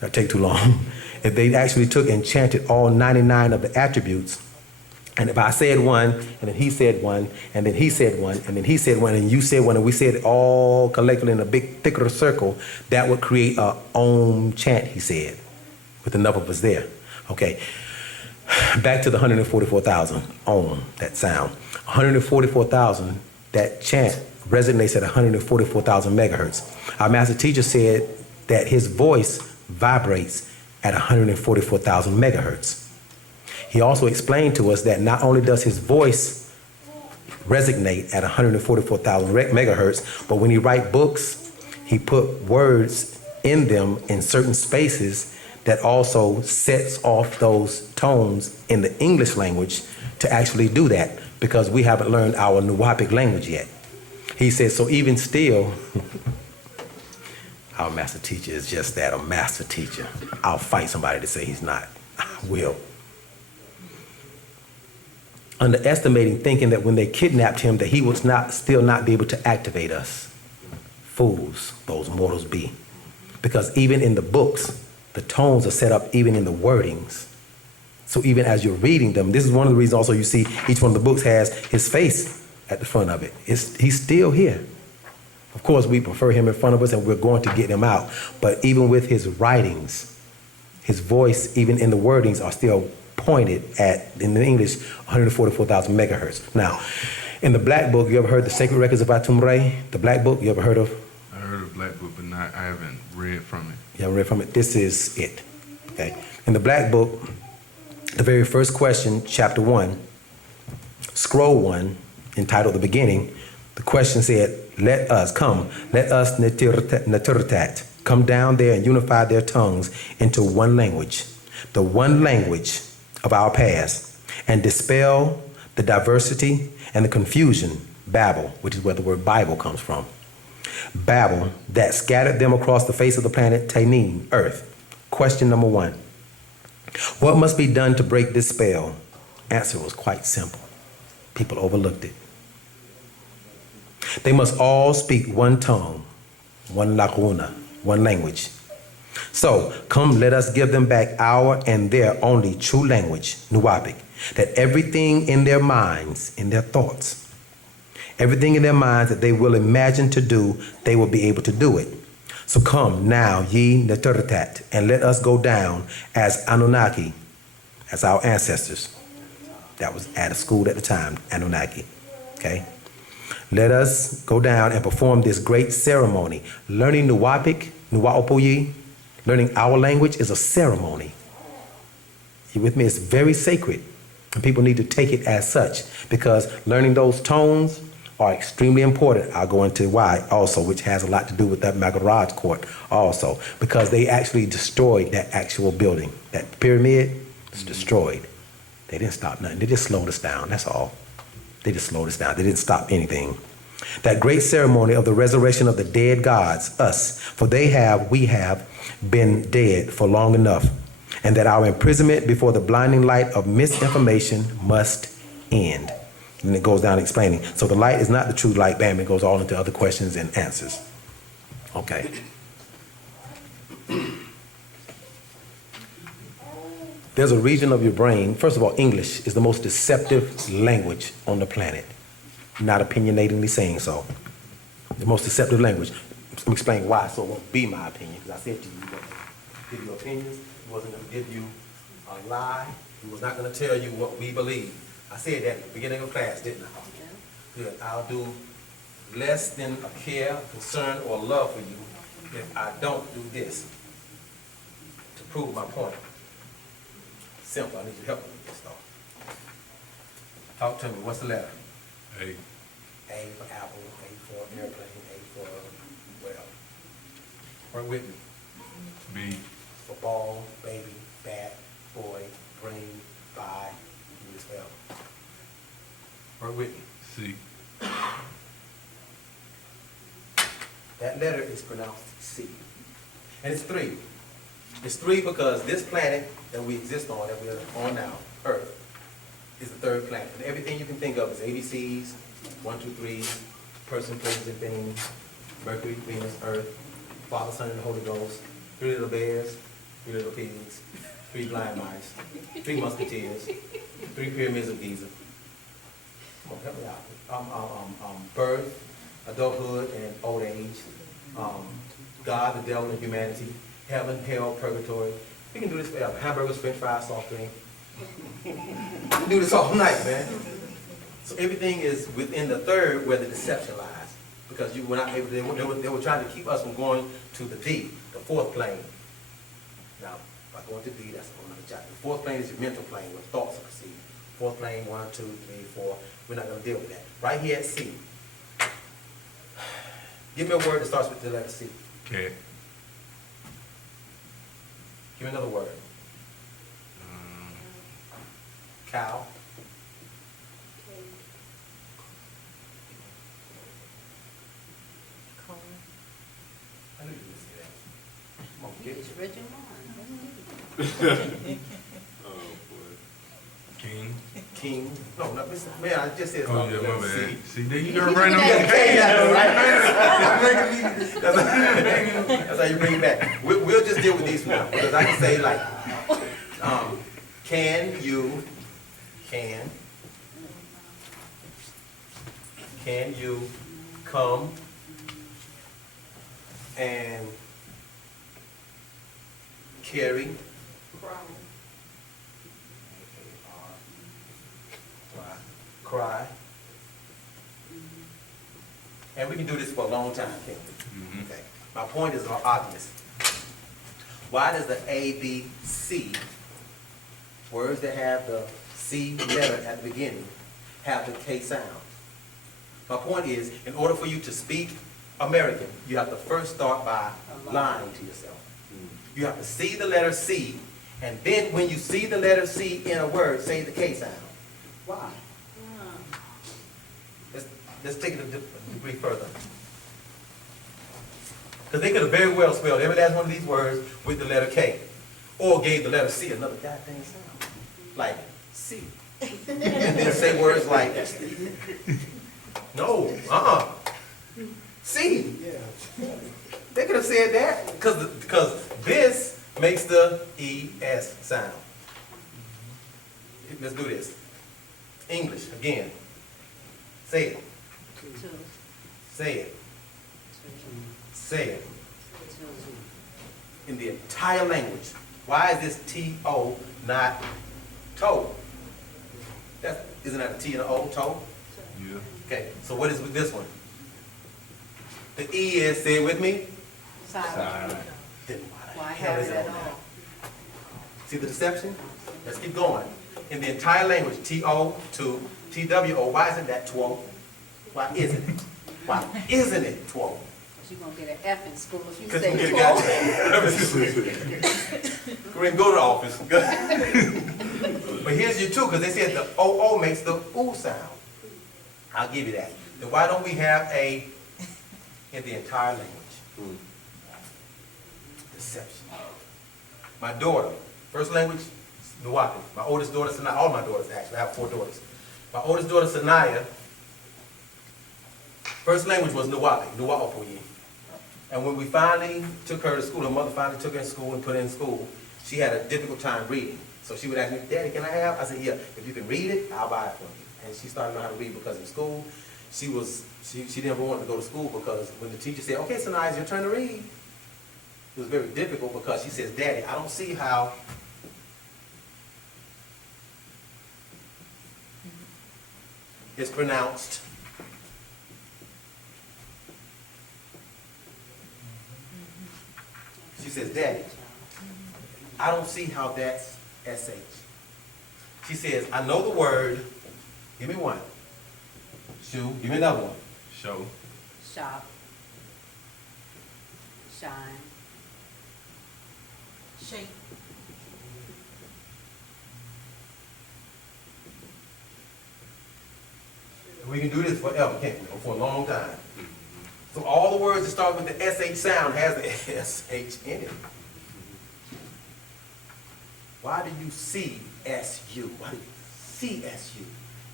That'd take too long. If they actually took and chanted all 99 of the attributes, and if I said one, and then he said one, and then he said one, and then he said one, and you said one, and we said it all collectively in a big, thicker circle, that would create a Om chant, he said, with enough of us there. Okay. Back to the 144,000 Om, that sound. 144,000, that chant resonates at 144,000 megahertz. Our master teacher said that his voice vibrates at 144,000 megahertz. He also explained to us that not only does his voice resonate at 144,000 megahertz, but when he writes books, he put words in them in certain spaces that also sets off those tones in the English language to actually do that, because we haven't learned our Wu-nuwaupic language yet. He said, so even still, our master teacher is just that, a master teacher. I'll fight somebody to say he's not. I will. Underestimating, thinking that when they kidnapped him that he would still not be able to activate us. Fools, those mortals be. Because even in the books, the tones are set up even in the wordings. So even as you're reading them, this is one of the reasons also you see each one of the books has his face at the front of it. He's still here. Of course, we prefer him in front of us and we're going to get him out. But even with his writings, his voice, even in the wordings, are still pointed at, in the English, 144,000 megahertz. Now, in the Black Book, you ever heard the Sacred Records of Atum-Re? The Black Book, you ever heard of? I heard of Black Book, but I haven't read from it. You haven't read from it? This is it. Okay. In the Black Book, the very first question, chapter 1, scroll 1, entitled The Beginning, the question said, let us Netirtat, come down there and unify their tongues into one language, the one language of our past, and dispel the diversity and the confusion, Babel, which is where the word Bible comes from. Babel, that scattered them across the face of the planet Tanin, Earth. Question number 1. What must be done to break this spell? Answer was quite simple. People overlooked it. They must all speak one tongue, one laguna, one language. So, come, let us give them back our and their only true language, Nuwaupic, that everything in their minds, in their thoughts, everything in their minds that they will imagine to do, they will be able to do it. So come now, ye Netirtat, and let us go down as Anunnaki, as our ancestors. That was at a school at the time, Anunnaki, okay? Let us go down and perform this great ceremony. Learning Nuwaupic, Wu-nuwaupu, learning our language is a ceremony. You with me? It's very sacred. And people need to take it as such, because learning those tones are extremely important. I'll go into why also, which has a lot to do with that Magaraj court also, because they actually destroyed that actual building. That pyramid was destroyed. They didn't stop nothing. They just slowed us down, that's all. They just slowed us down. They didn't stop anything. That great ceremony of the resurrection of the dead gods, us, for we have been dead for long enough, and that our imprisonment before the blinding light of misinformation must end. And it goes down explaining. So the light is not the true light, bam, it goes all into other questions and answers. Okay. There's a region of your brain, first of all, English is the most deceptive language on the planet. Not opinionatingly saying so. The most deceptive language. Let me explain why, so it won't be my opinion, because I said to you, that give you opinions, he wasn't gonna give you a lie, he was not gonna tell you what we believe. I said that at the beginning of class, didn't I? Good, I'll do less than a care, concern, or love for you if I don't do this to prove my point. Simple, I need your help with this though. Talk to me, what's the letter? A. A for apple, A for airplane, A for whatever. Work with me. B. For ball, baby, bat, boy, green, buy, do this forever. Work with me. C. That letter is pronounced C. And it's three. It's three because this planet that we exist on, that we're on now, Earth, is the third planet. And everything you can think of is ABCs, 1, 2, 3, person, places, and things, Mercury, Venus, Earth, Father, Son, and the Holy Ghost, 3 little bears, 3 little pigs, 3 blind mice, 3 musketeers, 3 pyramids of Giza. Come on, help me out. Birth, adulthood, and old age. God, the devil, and humanity. Heaven, hell, purgatory. We can do this forever. Hamburgers, french fries, soft drink. We can do this all night, man. So everything is within the third where the deception lies. Because you were not able, they were trying to keep us from going to the D, the fourth plane. Now, by going to D, that's a whole nother chapter. The fourth plane is your mental plane where thoughts are perceived. Fourth plane, 1, 2, 3, 4. We're not going to deal with that. Right here at C. Give me a word that starts with the letter C. Cat. Give me another word. Cow. I knew you would say that. Come on, You get it. just read your mind. King. King. No, no, listen, man, I just said. Oh, yeah, the my letter bad. C. See, there you You go, give right me on that the Hey, K. that's how you bring it back. We'll just deal with these now, because I can say like, can you come and carry cry. And we can do this for a long time, can't we? Okay. My point is obvious. Why does the A, B, C, words that have the C letter at the beginning, have the K sound? My point is, in order for you to speak American, you have to first start by lying to yourself. You have to see the letter C, and then when you see the letter C in a word, say the K sound. Why? Let's take it a degree further. Because they could have very well spelled every last one of these words with the letter K, or gave the letter C another goddamn sound, like C, and then say words like no, C. They could have said that because this makes the ES sound. Let's do this. English again. Say it. Say it. Say it. In the entire language. Why is this T-O not toe? Isn't that a T and an O, toe? Yeah. Okay, so what is with this one? The E is, say it with me. Silent. Then Why the hell have is it it at on there? all? See the deception? Let's keep going. In the entire language, T-O to T-W-O, why isn't that 12? Why isn't it? Why isn't it 12? Because you're going to get an F in school if you Because you say get a 12. goddamn. Go ahead and go to the office. But here's your two, because they said the O-O makes the oo sound. I'll give you that. Then why don't we have a in the entire language? Deception. My daughter, first language, Wu-nuwaupu. My oldest daughter, Sanaya, all my daughters actually, I have 4 daughters. My oldest daughter, Sanaya, first language was Wu-nuwaupu. And when we finally took her to school, her mother finally took her in school and put her in school, she had a difficult time reading. So she would ask me, Daddy, can I have? I said, yeah, if you can read it, I'll buy it for you. And she started learning how to read because in school, she didn't want to go to school because when the teacher said, okay, so now it's your turn to read, it was very difficult because she says, Daddy, I don't see how it's pronounced. She says, Daddy, I don't see how that's SH. She says, I know the word, give me one. Shoe, give me another one. Show. Shop. Shine. Shape. We can do this forever, can't we? Or for a long time. So all the words that start with the SH sound has the SH in it. Why do you see SU? Why do you see SU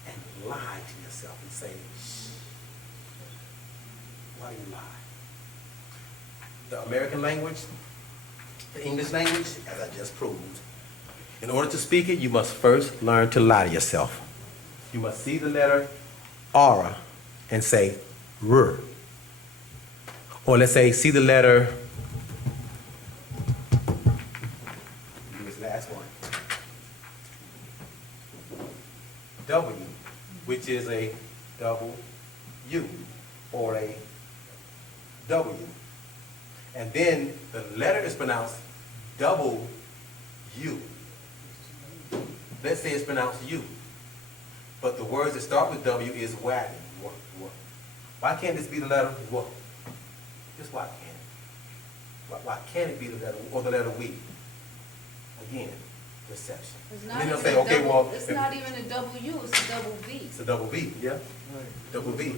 and lie to yourself and say, shh? Why do you lie? The American language, the English language, as I just proved, in order to speak it, you must first learn to lie to yourself. You must see the letter aura and say r. Or let's say, see the letter, this last one, W, which is a double U, or a W. And then the letter is pronounced double U. Let's say it's pronounced U. But the words that start with W is wagon. Why can't this be the letter W? Just why can't it? Why can't it be the letter or the letter we? Again, deception. It's And not then they'll even say, a okay, double- well, It's if- not even a double U, it's a double V. it's a double V, yeah? Double V.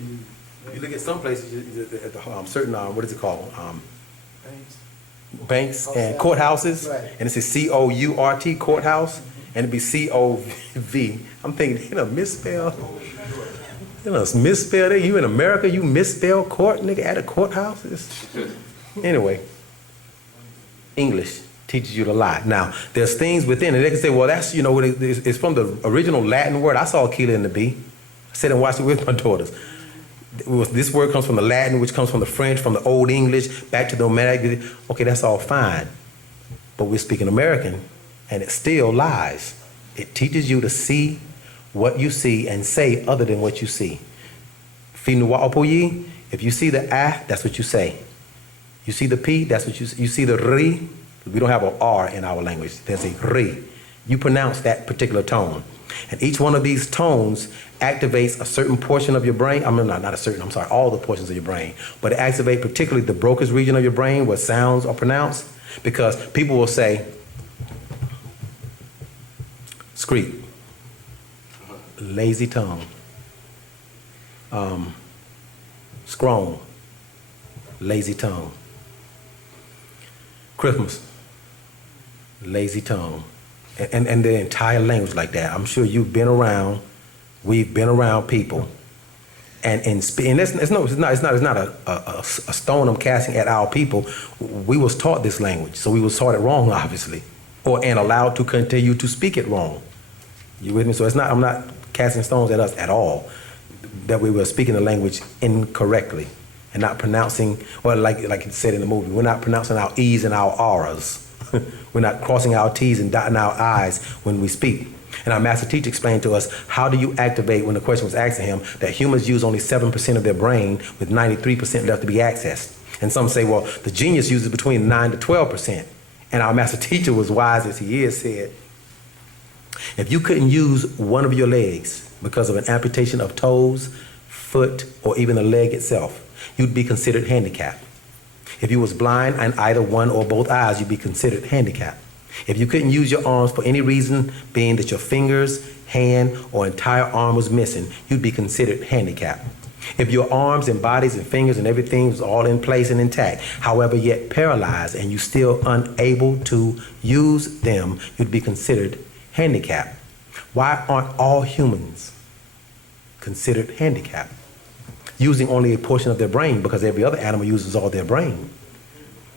You look at some places, at the certain, what is it called? Banks and courthouses, and it says C-O-U-R-T, courthouse, and it'd be C-O-V. I'm thinking, misspell. Misspell that. You in America, you misspell court, nigga, at a courthouse? Anyway, English teaches you to lie. Now, there's things within it. They can say, well, that's, it's from the original Latin word. I saw Keela in the B. I sat and watched it with my daughters. This word comes from the Latin, which comes from the French, from the Old English, back to the Romantic. Okay, that's all fine. But we're speaking American, and it still lies. It teaches you to see what you see and say other than what you see. Wu-nuwaupu, if you see the A, that's what you say. You see the P, that's what you see the R. We don't have an R in our language. There's a R. You pronounce that particular tone. And each one of these tones activates a certain portion of your brain. All the portions of your brain. But it activates particularly the Broca's region of your brain where sounds are pronounced. Because people will say, screep, lazy tongue, scrone, lazy tongue, Christmas, lazy tongue. And the entire language like that. I'm sure you've been around, we've been around people. And it's not a stone I'm casting at our people. We was taught this language, so we was taught it wrong, obviously, and allowed to continue to speak it wrong. You with me? So I'm not casting stones at us at all, that we were speaking the language incorrectly and not pronouncing, or like it said in the movie, we're not pronouncing our E's and our R's. We're not crossing our T's and dotting our I's when we speak. And our master teacher explained to us, how do you activate, when the question was asked to him, that humans use only 7% of their brain with 93% left to be accessed. And some say, well, the genius uses between 9 to 12%. And our master teacher, was wise as he is, said, if you couldn't use one of your legs because of an amputation of toes, foot, or even the leg itself, you'd be considered handicapped. If you was blind in either one or both eyes, you'd be considered handicapped. If you couldn't use your arms for any reason, being that your fingers, hand, or entire arm was missing, you'd be considered handicapped. If your arms and bodies and fingers and everything was all in place and intact, however, yet paralyzed, and you still unable to use them, you'd be considered handicapped. Why aren't all humans considered handicapped? Using only a portion of their brain, because every other animal uses all their brain.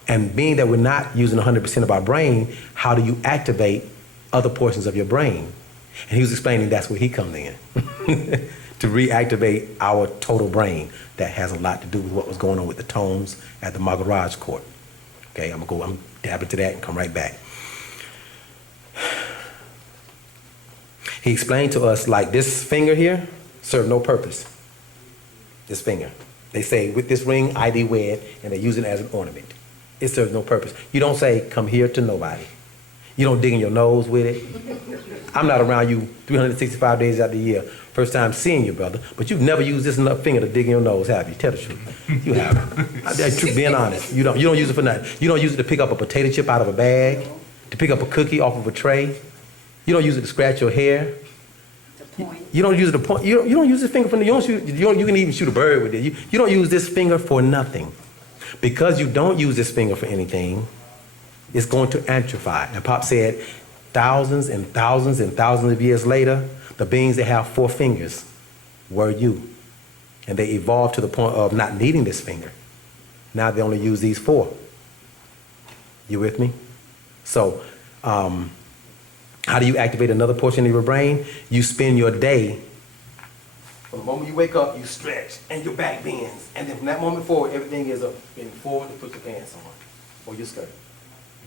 And being that we're not using 100% of our brain, how do you activate other portions of your brain? And he was explaining that's where he comes in to reactivate our total brain. That has a lot to do with what was going on with the tones at the Maharaj court. Okay, I'm dab into that and come right back. He explained to us like this finger here served no purpose. This finger. They say with this ring ID wed, and they use it as an ornament. It serves no purpose. You don't say come here to nobody. You don't dig in your nose with it. I'm not around you 365 days out of the year. First time seeing you, brother. But you've never used this finger to dig in your nose, have you? Tell the truth. You haven't. That's true, being honest. You don't use it for nothing. You don't use it to pick up a potato chip out of a bag, to pick up a cookie off of a tray. You don't use it to scratch your hair. The point. You don't use it to point. You don't use this finger for you can even shoot a bird with it. You don't use this finger for nothing. Because you don't use this finger for anything, it's going to atrophy. And Pop said, thousands and thousands and thousands of years later, the beings that have 4 fingers were you. And they evolved to the point of not needing this finger. Now they only use these 4. You with me? So, how do you activate another portion of your brain? You spend your day, from the moment you wake up, you stretch and your back bends. And then from that moment forward, everything is up. Bend forward to put your pants on or your skirt.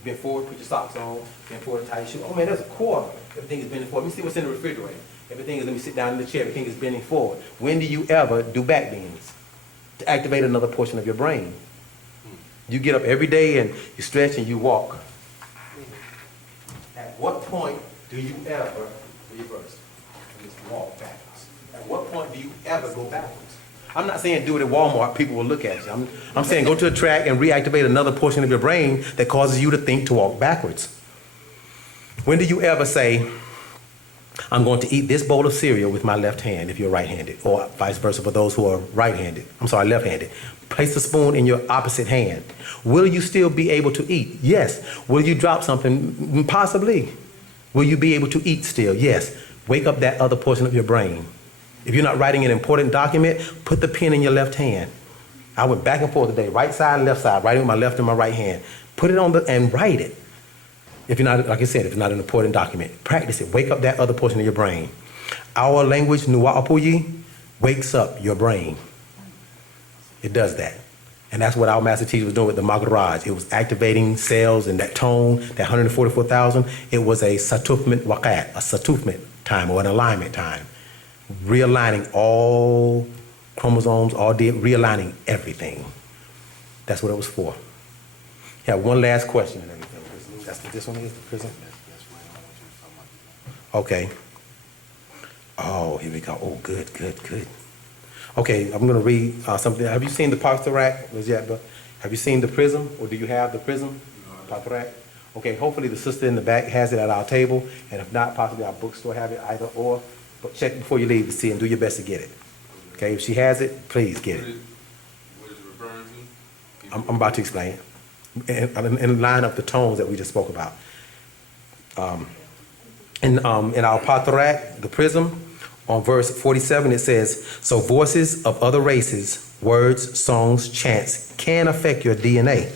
Bend forward, put your socks on. Bend forward, tie your shoes. Oh man, there's a quarter. Everything is bending forward. Let me see what's in the refrigerator. Everything is, let me sit down in the chair. Everything is bending forward. When do you ever do back bends? To activate another portion of your brain. You get up every day and you stretch and you walk. At what point do you ever reverse? Just walk backwards. At what point do you ever go backwards? I'm not saying do it at Walmart, people will look at you. I'm saying go to a track and reactivate another portion of your brain that causes you to think to walk backwards. When do you ever say, I'm going to eat this bowl of cereal with my left hand if you're right-handed, or vice versa for those who are left-handed. Place the spoon in your opposite hand. Will you still be able to eat? Yes. Will you drop something? Possibly. Will you be able to eat still? Yes. Wake up that other portion of your brain. If you're not writing an important document, put the pen in your left hand. I went back and forth today, right side, left side, writing with my left and my right hand. Put it on and write it. If you're not, like I said, if it's not an important document, practice it. Wake up that other portion of your brain. Our language, Wu-nuwaupu, wakes up your brain. It does that. And that's what our master teacher was doing with the Maharaj. It was activating cells and that tone, that 144,000. It was a satufment waqat, a satufment time or an alignment time. Realigning all chromosomes, realigning everything. That's what it was for. Yeah, one last question and everything. That's what this one is, the prison? Okay. Oh, here we go. Oh, good. Okay, I'm going to read something. Have you seen the Patrak? Have you seen the prism, or do you have the prism? Patrak? Okay, hopefully the sister in the back has it at our table, and if not, possibly our bookstore have it either or. But check before you leave to see and do your best to get it. Okay, if she has it, please get it. What is it referring to? I'm about to explain it. In line of the tones that we just spoke about. In our Patrak, the prism, on verse 47, it says, so voices of other races, words, songs, chants can affect your DNA.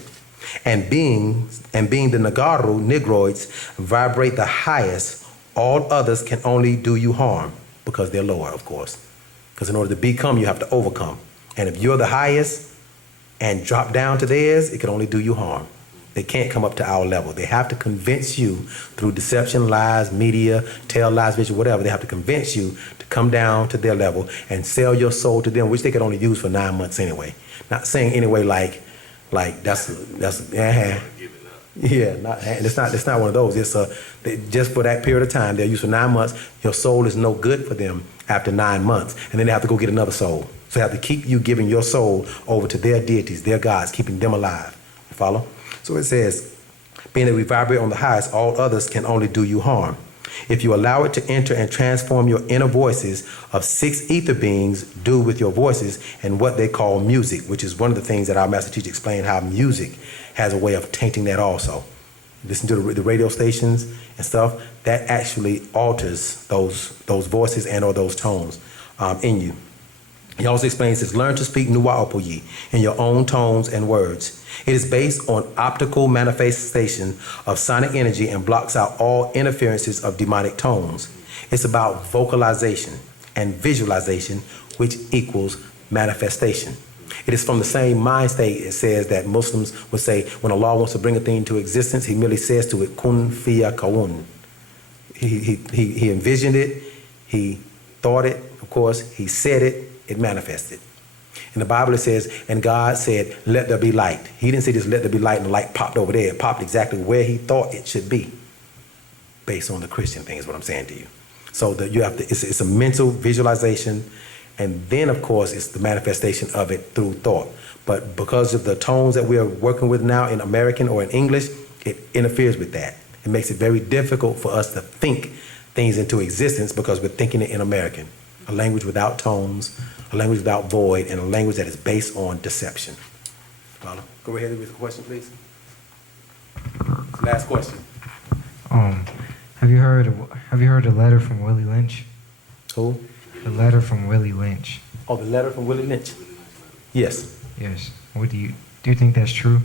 And being the Nagaru, Negroids, vibrate the highest, all others can only do you harm because they're lower, of course. Because in order to become, you have to overcome. And if you're the highest and drop down to theirs, it can only do you harm. They can't come up to our level. They have to convince you through deception, lies, media, tell lies, vision, whatever. They have to convince you to come down to their level and sell your soul to them, which they could only use for 9 months anyway. Not saying anyway like that's yeah, and it's not one of those. It's just for that period of time. They're used for 9 months. Your soul is no good for them after 9 months, and then they have to go get another soul. So they have to keep you giving your soul over to their deities, their gods, keeping them alive. You follow? So it says, being that we vibrate on the highest, all others can only do you harm. If you allow it to enter and transform your inner voices of 6 ether beings, do with your voices and what they call music, which is one of the things that our master teacher explained, how music has a way of tainting that also. Listen to the radio stations and stuff, that actually alters those voices and or those tones in you. He also explains this, learn to speak Wu-nuwaupu in your own tones and words. It is based on optical manifestation of sonic energy and blocks out all interferences of demonic tones. It's about vocalization and visualization, which equals manifestation. It is from the same mind state it says that Muslims would say when Allah wants to bring a thing into existence, he merely says to it, kun fayakun. He envisioned it, he thought it, of course, he said it, it manifested. In the Bible it says, and God said, let there be light. He didn't say just let there be light and the light popped over there. It popped exactly where he thought it should be, based on the Christian thing is what I'm saying to you. So that you have to, it's a mental visualization, and then of course it's the manifestation of it through thought. But because of the tones that we are working with now in American or in English, it interferes with that. It makes it very difficult for us to think things into existence because we're thinking it in American, a language without tones, a language without void, and a language that is based on deception. Follow? Go ahead with the question, please. Last question. Have you heard a letter from Willie Lynch? Who? The letter from Willie Lynch. Oh, the letter from Willie Lynch. Yes. Yes. What do you think that's true?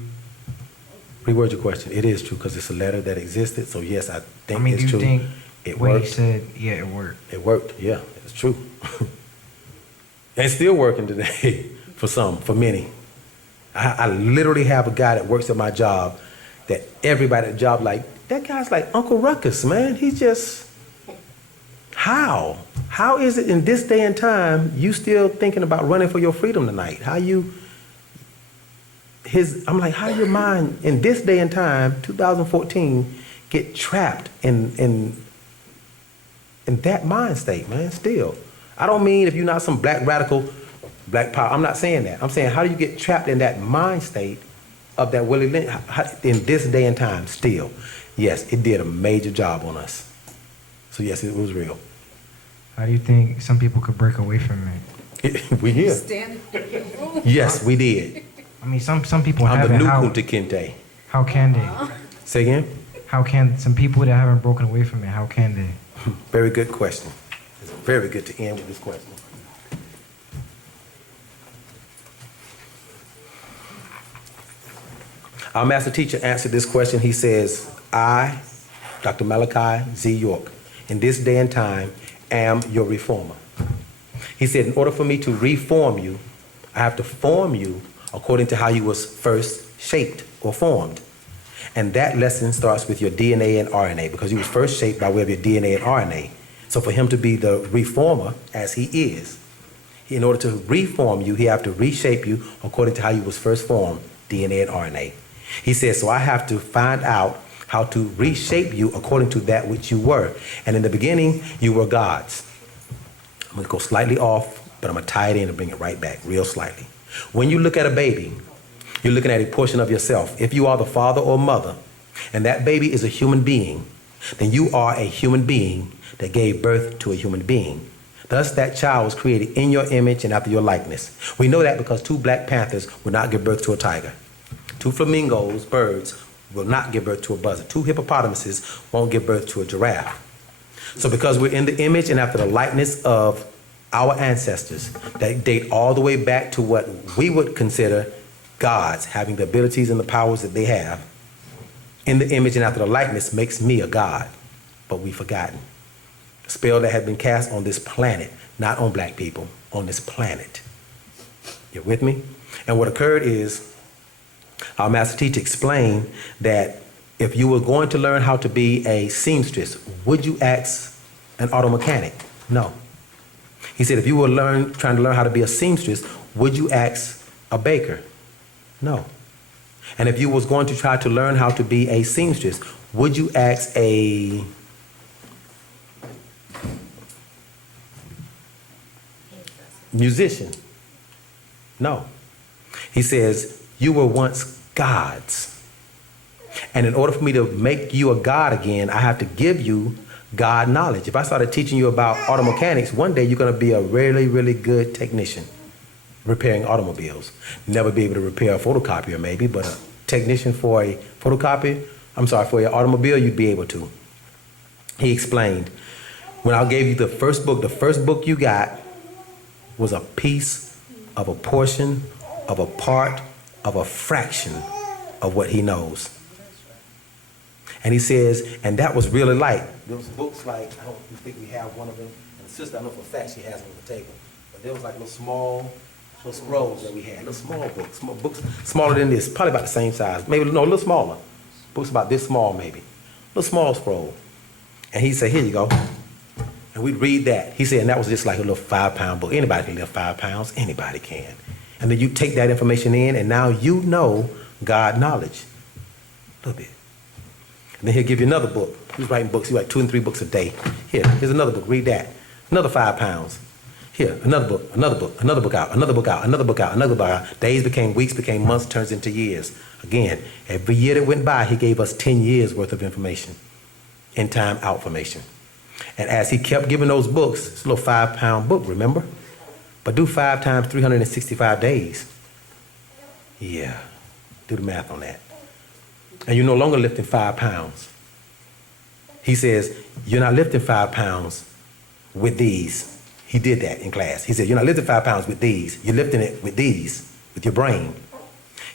Reword your question. It is true because it's a letter that existed. So yes, I think it's do you true. think It what he worked. said? Yeah, it worked. It worked. Yeah, it's true. And it's still working today for some, for many. I literally have a guy that works at my job that everybody at the job like, that guy's like Uncle Ruckus, man. He's just, how? How is it in this day and time you still thinking about running for your freedom tonight? I'm like, how your mind in this day and time, 2014, get trapped in that mind state, man, still. I don't mean if you're not some black radical, black power, I'm not saying that. I'm saying how do you get trapped in that mind state of that Willie Lynch in this day and time still? Yes, it did a major job on us. So yes, it was real. How do you think some people could break away from it? We here. Stand in your room. Yes, we did. I mean, some people I'm the haven't. new How, Kunta Kinte. how can they? Say again? How can some people that haven't broken away from it? How can they? Very good question. It's very good to end with this question. Our master teacher answered this question. He says, I, Dr. Malachi Z. York, in this day and time, am your reformer. He said, in order for me to reform you, I have to form you according to how you was first shaped or formed. And that lesson starts with your DNA and RNA, because you was first shaped by way of your DNA and RNA. So for him to be the reformer, as he is, in order to reform you, he have to reshape you according to how you was first formed, DNA and RNA. He says, so I have to find out how to reshape you according to that which you were. And in the beginning, you were God's. I'm going to go slightly off, but I'm going to tie it in and bring it right back real slightly. When you look at a baby, you're looking at a portion of yourself. If you are the father or mother, and that baby is a human being, then you are a human being that gave birth to a human being. Thus, that child was created in your image and after your likeness. We know that because 2 black panthers will not give birth to a tiger. 2 flamingos, birds, will not give birth to a buzzard. 2 hippopotamuses won't give birth to a giraffe. So because we're in the image and after the likeness of our ancestors that date all the way back to what we would consider gods, having the abilities and the powers that they have, in the image and after the likeness makes me a god. But we've forgotten. A spell that had been cast on this planet, not on black people, on this planet. You with me? And what occurred is, our master teacher explained that if you were going to learn how to be a seamstress, would you ask an auto mechanic? No. He said if you were trying to learn how to be a seamstress, would you ask a baker? No. And if you was going to try to learn how to be a seamstress, would you ask a musician? No. He says, you were once gods. And in order for me to make you a god again, I have to give you God knowledge. If I started teaching you about auto mechanics, one day you're going to be a really, really good technician repairing automobiles. Never be able to repair a photocopier maybe, but a technician for a photocopy, for your automobile, you'd be able to. He explained, when I gave you the first book you got was a piece of a portion of a part of a fraction of what he knows. And he says, and that was really light. Those books like, I don't think we have one of them. And the sister, I know for a fact she has them on the table. But there was like little scrolls that we had, little small books, smaller than this, probably about the same size. Maybe, no, a little smaller. Books about this small maybe. Little small scroll. And he said, here you go. And we'd read that. He said, and that was just like a little 5-pound book. Anybody can live 5 pounds. Anybody can. And then you take that information in, and now you know God knowledge. A little bit. And then he'll give you another book. He's writing books. He writes 2 and 3 books a day. Here's another book. Read that. Another 5 pounds. Here, another book, another book, another book out, another book out, another book out, another book out. Days became weeks, became months, turns into years. Again, every year that went by, he gave us 10 years worth of information. In time, out information. And as he kept giving those books, it's a little 5-pound book, remember? But do 5 times 365 days. Yeah, do the math on that. And you're no longer lifting 5 pounds. He says, you're not lifting 5 pounds with these. He did that in class. He said, you're not lifting 5 pounds with these. You're lifting it with these, with your brain.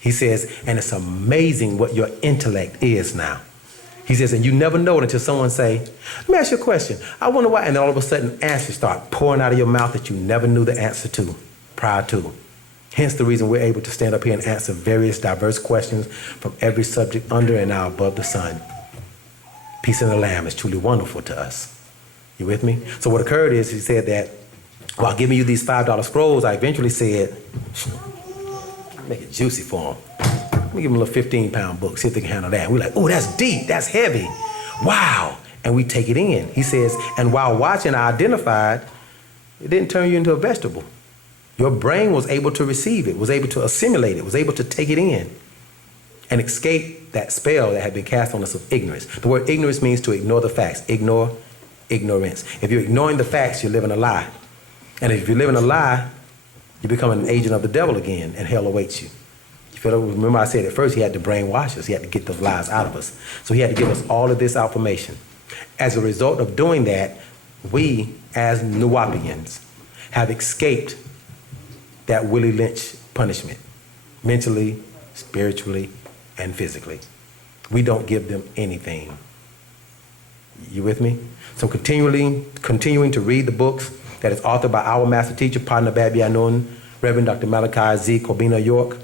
He says, and it's amazing what your intellect is now. He says, and you never know it until someone say, let me ask you a question. I wonder why. And then all of a sudden, answers start pouring out of your mouth that you never knew the answer to prior to. Hence the reason we're able to stand up here and answer various diverse questions from every subject under and now above the sun. Peace in the Lamb is truly wonderful to us. You with me? So what occurred is he said that while giving you these $5 scrolls, I eventually said, make it juicy for them. Let me give them a little 15-pound book, see if they can handle that. We're like, oh, that's deep, that's heavy. Wow. And we take it in. He says, and while watching, I identified, it didn't turn you into a vegetable. Your brain was able to receive it, was able to assimilate it, was able to take it in and escape that spell that had been cast on us of ignorance. The word ignorance means to ignore the facts. Ignore ignorance. If you're ignoring the facts, you're living a lie. And if you're living a lie, you become an agent of the devil again, and hell awaits you. You feel it? Remember I said at first he had to brainwash us. He had to get those lies out of us. So he had to give us all of this information. As a result of doing that, we, as Wu-nuwaupians, have escaped that Willie Lynch punishment, mentally, spiritually, and physically. We don't give them anything. You with me? So continuing to read the books that is authored by our master teacher, Partner Babi Anun, Reverend Dr. Malachi Z. Corbina York,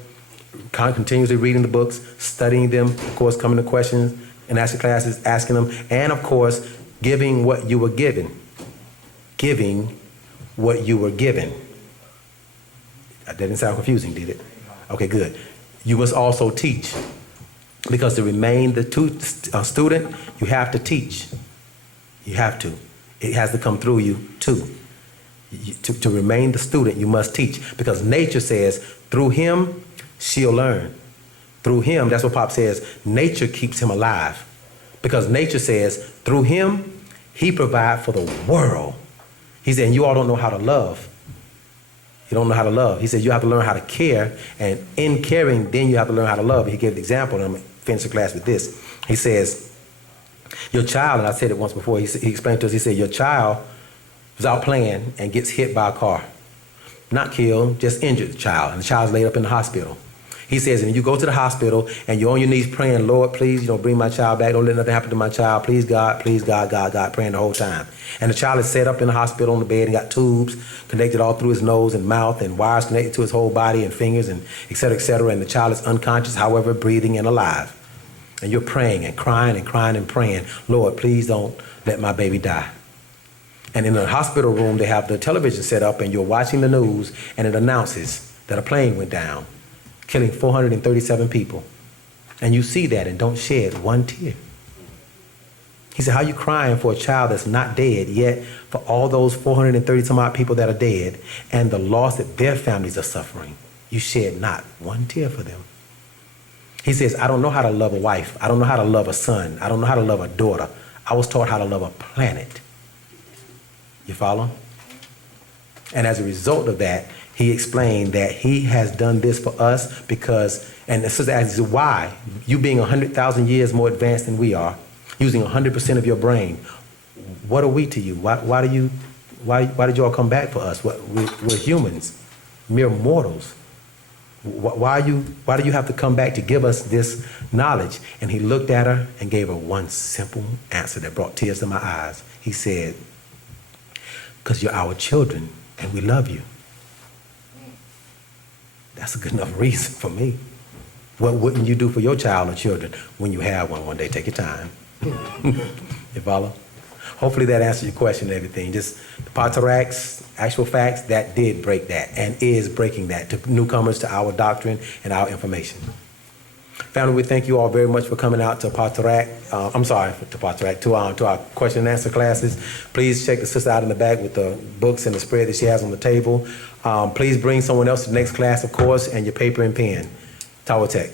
continuously reading the books, studying them, of course, coming to questions and asking classes, asking them, and of course, giving what you were given. Giving what you were given. That didn't sound confusing, did it? Okay, good. You must also teach. Because to remain the student, you have to teach. You have to. It has to come through you, too. To remain the student, you must teach. Because nature says, through him, she'll learn. Through him, that's what Pop says, nature keeps him alive. Because nature says, through him, he provides for the world. He said, and you all don't know how to love. You don't know how to love. He said, you have to learn how to care. And in caring, then you have to learn how to love. He gave the example, and I'm going to finish the class with this. He says, your child, and I said it once before, he explained to us, he said, your child was out playing and gets hit by a car. Not killed, just injured the child, and the child's laid up in the hospital. He says, and you go to the hospital and you're on your knees praying, Lord, please, bring my child back. Don't let nothing happen to my child. Please, God, God, praying the whole time. And the child is set up in the hospital on the bed and got tubes connected all through his nose and mouth and wires connected to his whole body and fingers and et cetera, et cetera. And the child is unconscious, however, breathing and alive. And you're praying and crying and crying and praying, Lord, please don't let my baby die. And in the hospital room, they have the television set up and you're watching the news and it announces that a plane went down, killing 437 people. And you see that and don't shed one tear. He said, how you crying for a child that's not dead, yet for all those 430 some odd people that are dead and the loss that their families are suffering, you shed not one tear for them. He says, I don't know how to love a wife. I don't know how to love a son. I don't know how to love a daughter. I was taught how to love a planet. You follow? And as a result of that, he explained that he has done this for us because, and the sister asked, why? You being 100,000 years more advanced than we are, using 100% of your brain, what are we to you? Why did you all come back for us? We're humans, mere mortals. Why do you have to come back to give us this knowledge? And he looked at her and gave her one simple answer that brought tears to my eyes. He said, because you're our children and we love you. That's a good enough reason for me. What wouldn't you do for your child or children when you have one day? Take your time. You follow? Hopefully that answers your question and everything. Just the Pataraks, actual facts, that did break that and is breaking that to newcomers to our doctrine and our information. Family, we thank you all very much for coming out to Patarak. To our question and answer classes. Please check the sister out in the back with the books and the spread that she has on the table. Please bring someone else to the next class, of course, and your paper and pen. Tawatek.